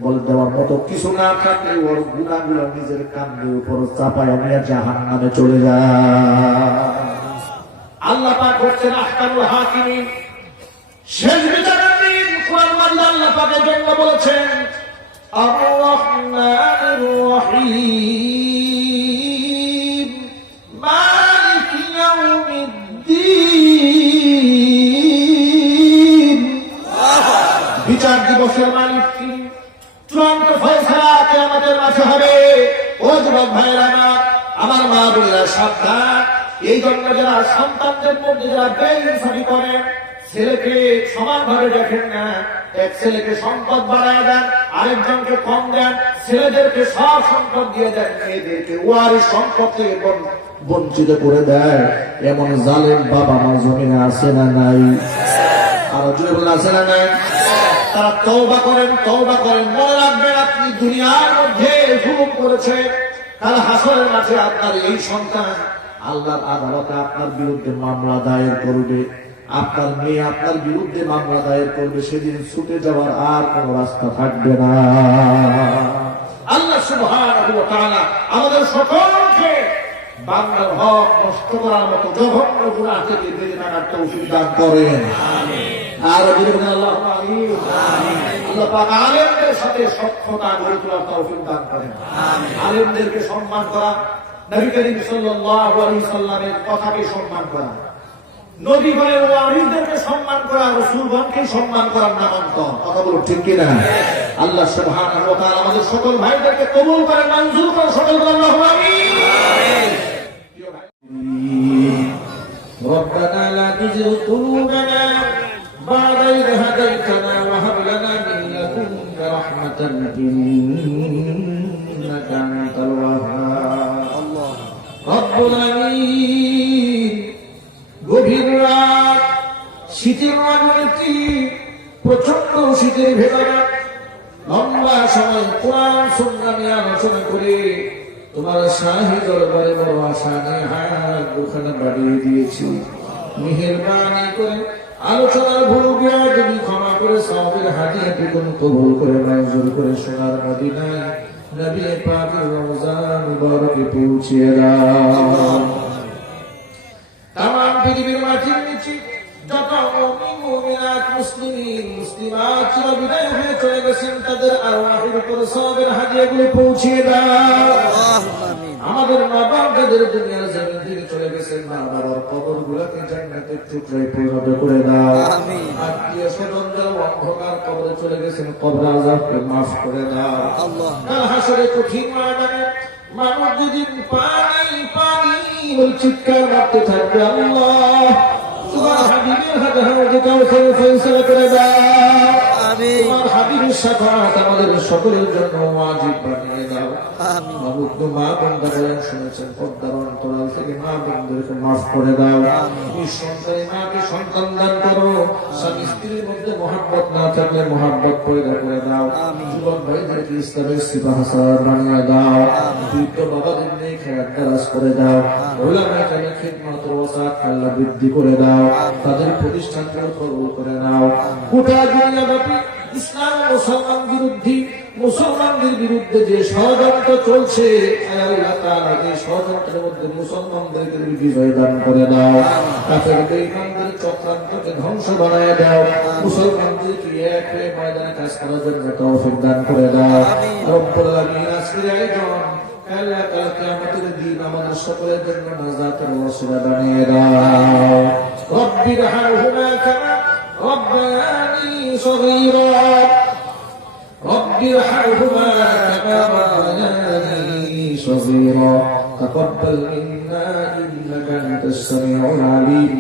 বলে, দেওয়ার মতো কিছু না থাকলে ওর গুনাহগুলো নিজের কাঁধের উপর চাপায় নিয়ে জাহান্নামে চলে যায়। আল্লাহ পাক হচ্ছেন আহকামুল হাকিমিন, শেষ বিচারের দিন। কোরআন মাজিদে আল্লাহ পাক এর জন্য বলেছেন, আর-রহমানির রহিম, মালিকি ইয়াউমিদ্দিন। বিচার দিবসের মালিক তিনি, চূড়ান্ত ফয়সালা কিয়ামতের মাঠে হবে। ও যুবক ভাইয়েরা, আমার মা বোনেরা, সাবধান। এই জন্য যারা সন্তানদের মধ্যে যারা বেইনসাফি করেন, ছেলেকে সমানভাবে দেখেন না, এক ছেলেকে সম্পদ বাড়ায় দেন, আরেকজনকে কম দেন, ছেলেদেরকে সব সম্পদ দিয়ে দেন, মেয়েদেরকে ওয়ারিশ সম্পদ থেকে বঞ্চিত করে দেয়। এমন জালেম বাবা মা জমিনে আছে না নাই? আর জুড়ে বলে, আছে না নাই? তারা তওবা করেন, তওবা করেন। মনে রাখবেন, আপনি দুনিয়ার মধ্যে জুলুম করেছেন, কাল হাসরের মাঠে আপনার এই সন্তান আল্লাহর আদালতে আপনার বিরুদ্ধে মামলা দায়ের করবে। আপনার মেয়ে আপনার বিরুদ্ধে মামলা দায়ের করবে, সেদিন ছুটে যাওয়ার আর কোন রাস্তা থাকবে না। আল্লাহ সুবহানাহু ওয়া তাআলা আমাদের সকলকে বাংলার হক নষ্ট করার মতো জঘন্য গুনাহ থেকে বেঁচে থাকার তৌফিক দান করেন। আর বলবেন আল্লাহুম্মা আমিন। আল্লাহ পাক আলেমদের সাথে সখ্যতা গড়ে তোলার তৌফিক দান করেন। আলেমদেরকে সম্মান করা, নবী করিম সাল্লাল্লাহু আলাইহি সাল্লামের কথাকে সম্মান করা, নবীগণের ওয়ারিসদেরকে সম্মান করা, রাসূলগণকে সম্মান করার নামান্তর। কথা বলো ঠিক কিনা? আল্লাহ সুবহানাহু ওয়া তাআলা আমাদের সকল ভাইদেরকে কবুল করেন, মঞ্জুর করেন। সকল আল্লাহুম্মা আমিন। ربنا لا تزغ قلوبنا بعد إذ هديتنا وهب لنا من لدنك رحمة إنك أنت الوهاب رب العالمين। গভীর রাত, শীতের রাজনীতি, প্রচন্ড শীতের ভেতরে লম্বা সময় কোরআন সুন্নাহ নিয়ে আলোচনা করে তোমার শাহী দরবারে বড় আশা নিয়ে হাত দুখানা বাড়িয়ে দিয়েছি। মেহেরবানি করে আলোচনার ভুল বিয়াদবি ক্ষমা করে সওয়াবের হাদিয়াটি কবুল করে মঞ্জুর করে সোনার মদিনায় নবী পাকের রওজা মুবারকে পৌঁছিয়ে দাও। তামাম পৃথিবীর মাটির নিচে যত মুমিন মুমিনাত মুসলিমিন মুসলিমাত চির বিদায় হয়ে চলে গেছেন, তাদের আরওয়াহের উপর সওয়াবের হাদিয়াগুলো পৌঁছিয়ে দাও। আমাদের মা বাপ যাদের দুনিয়ার জমিন থেকে চলে গেছেন, মা বাবার কবরগুলোকে জান্নাতের টুকরায় পরিণত করে দাও। আত্মীয় স্বজন যারা অন্ধকার কবরে চলে গেছেন, কবর আযাবকে মাফ করে দাও। কাল হাসরে কঠিন ময়দানে মানুষ যেদিন পানি পানি বলে চিৎকার মারতে থাকবে, আল্লাহ তোমার হাবিবের হাতে হাতে কাউসারের ফয়সালা করে দাও। তোমার হাবিবের শাফাআত আমাদের সকলের জন্য ওয়াজিব বানিয়ে দাও। মাবুদ মা বান্দা বলেন শুনেছেন, পর্দার অন্তরাল থেকে মা বান্দাদেরকে মাফ করে দাও। নিঃসন্তানী মাকে সন্তান দান করো। স্বামী স্ত্রীর মধ্যে মহব্বত না থাকলে মহব্বত পয়দা করে দাও। যুবক ভাইদেরকে ইসলামের সিপাহসালার বানিয়ে দাও। বৃদ্ধ বাবাদের নিয়ে খেয়াল দারাজ করে দাও। ওলামায়ে কেরামের খিদমত ও ওয়াসাত আল্লাহ বৃদ্ধি করে দাও। তাদের প্রতিষ্ঠানকে কবুল করে নাও। গোটা দুনিয়াব্যাপী ইসলাম ও মুসলমানদের বিরুদ্ধে যে ষড়যন্ত্র চলছে, আল্লাহ তাআলা এই ষড়যন্ত্রের মধ্যে মুসলমানদেরকে বিজয় দান করে দাও। কাফের বেঈমানদের চক্রান্তকে ধ্বংস বানায় দাও। মুসলমানদেরকে এক হয়ে ময়দানে কাজ করার জন্য তৌফিক দান করে দাও। রব্বুল আলামিন আজকের আয়োজন আল্লাহ তাআলা কিয়ামতের দিন আমাদের সকলের জন্য নাজাতের ওয়াসিলা বানিয়ে দাও। রব্বির হারহুমা কামা রব্বায়ানি সগীরা رب ارحمهما كما ربياني صغيرا تقبل منا إنك أنت السميع العليم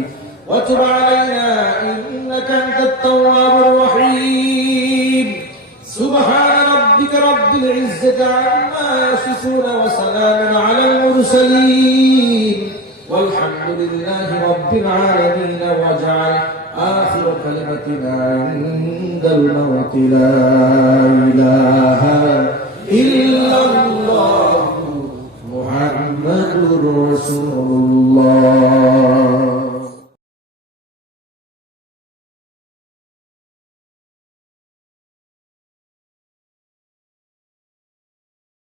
وتب علينا إنك أنت التواب الرحيم سبحان ربك رب العزة عما يصفون وسلام على المرسلين والحمد لله رب العالمين واجعل آخر كلمتنا عند الموت لا إله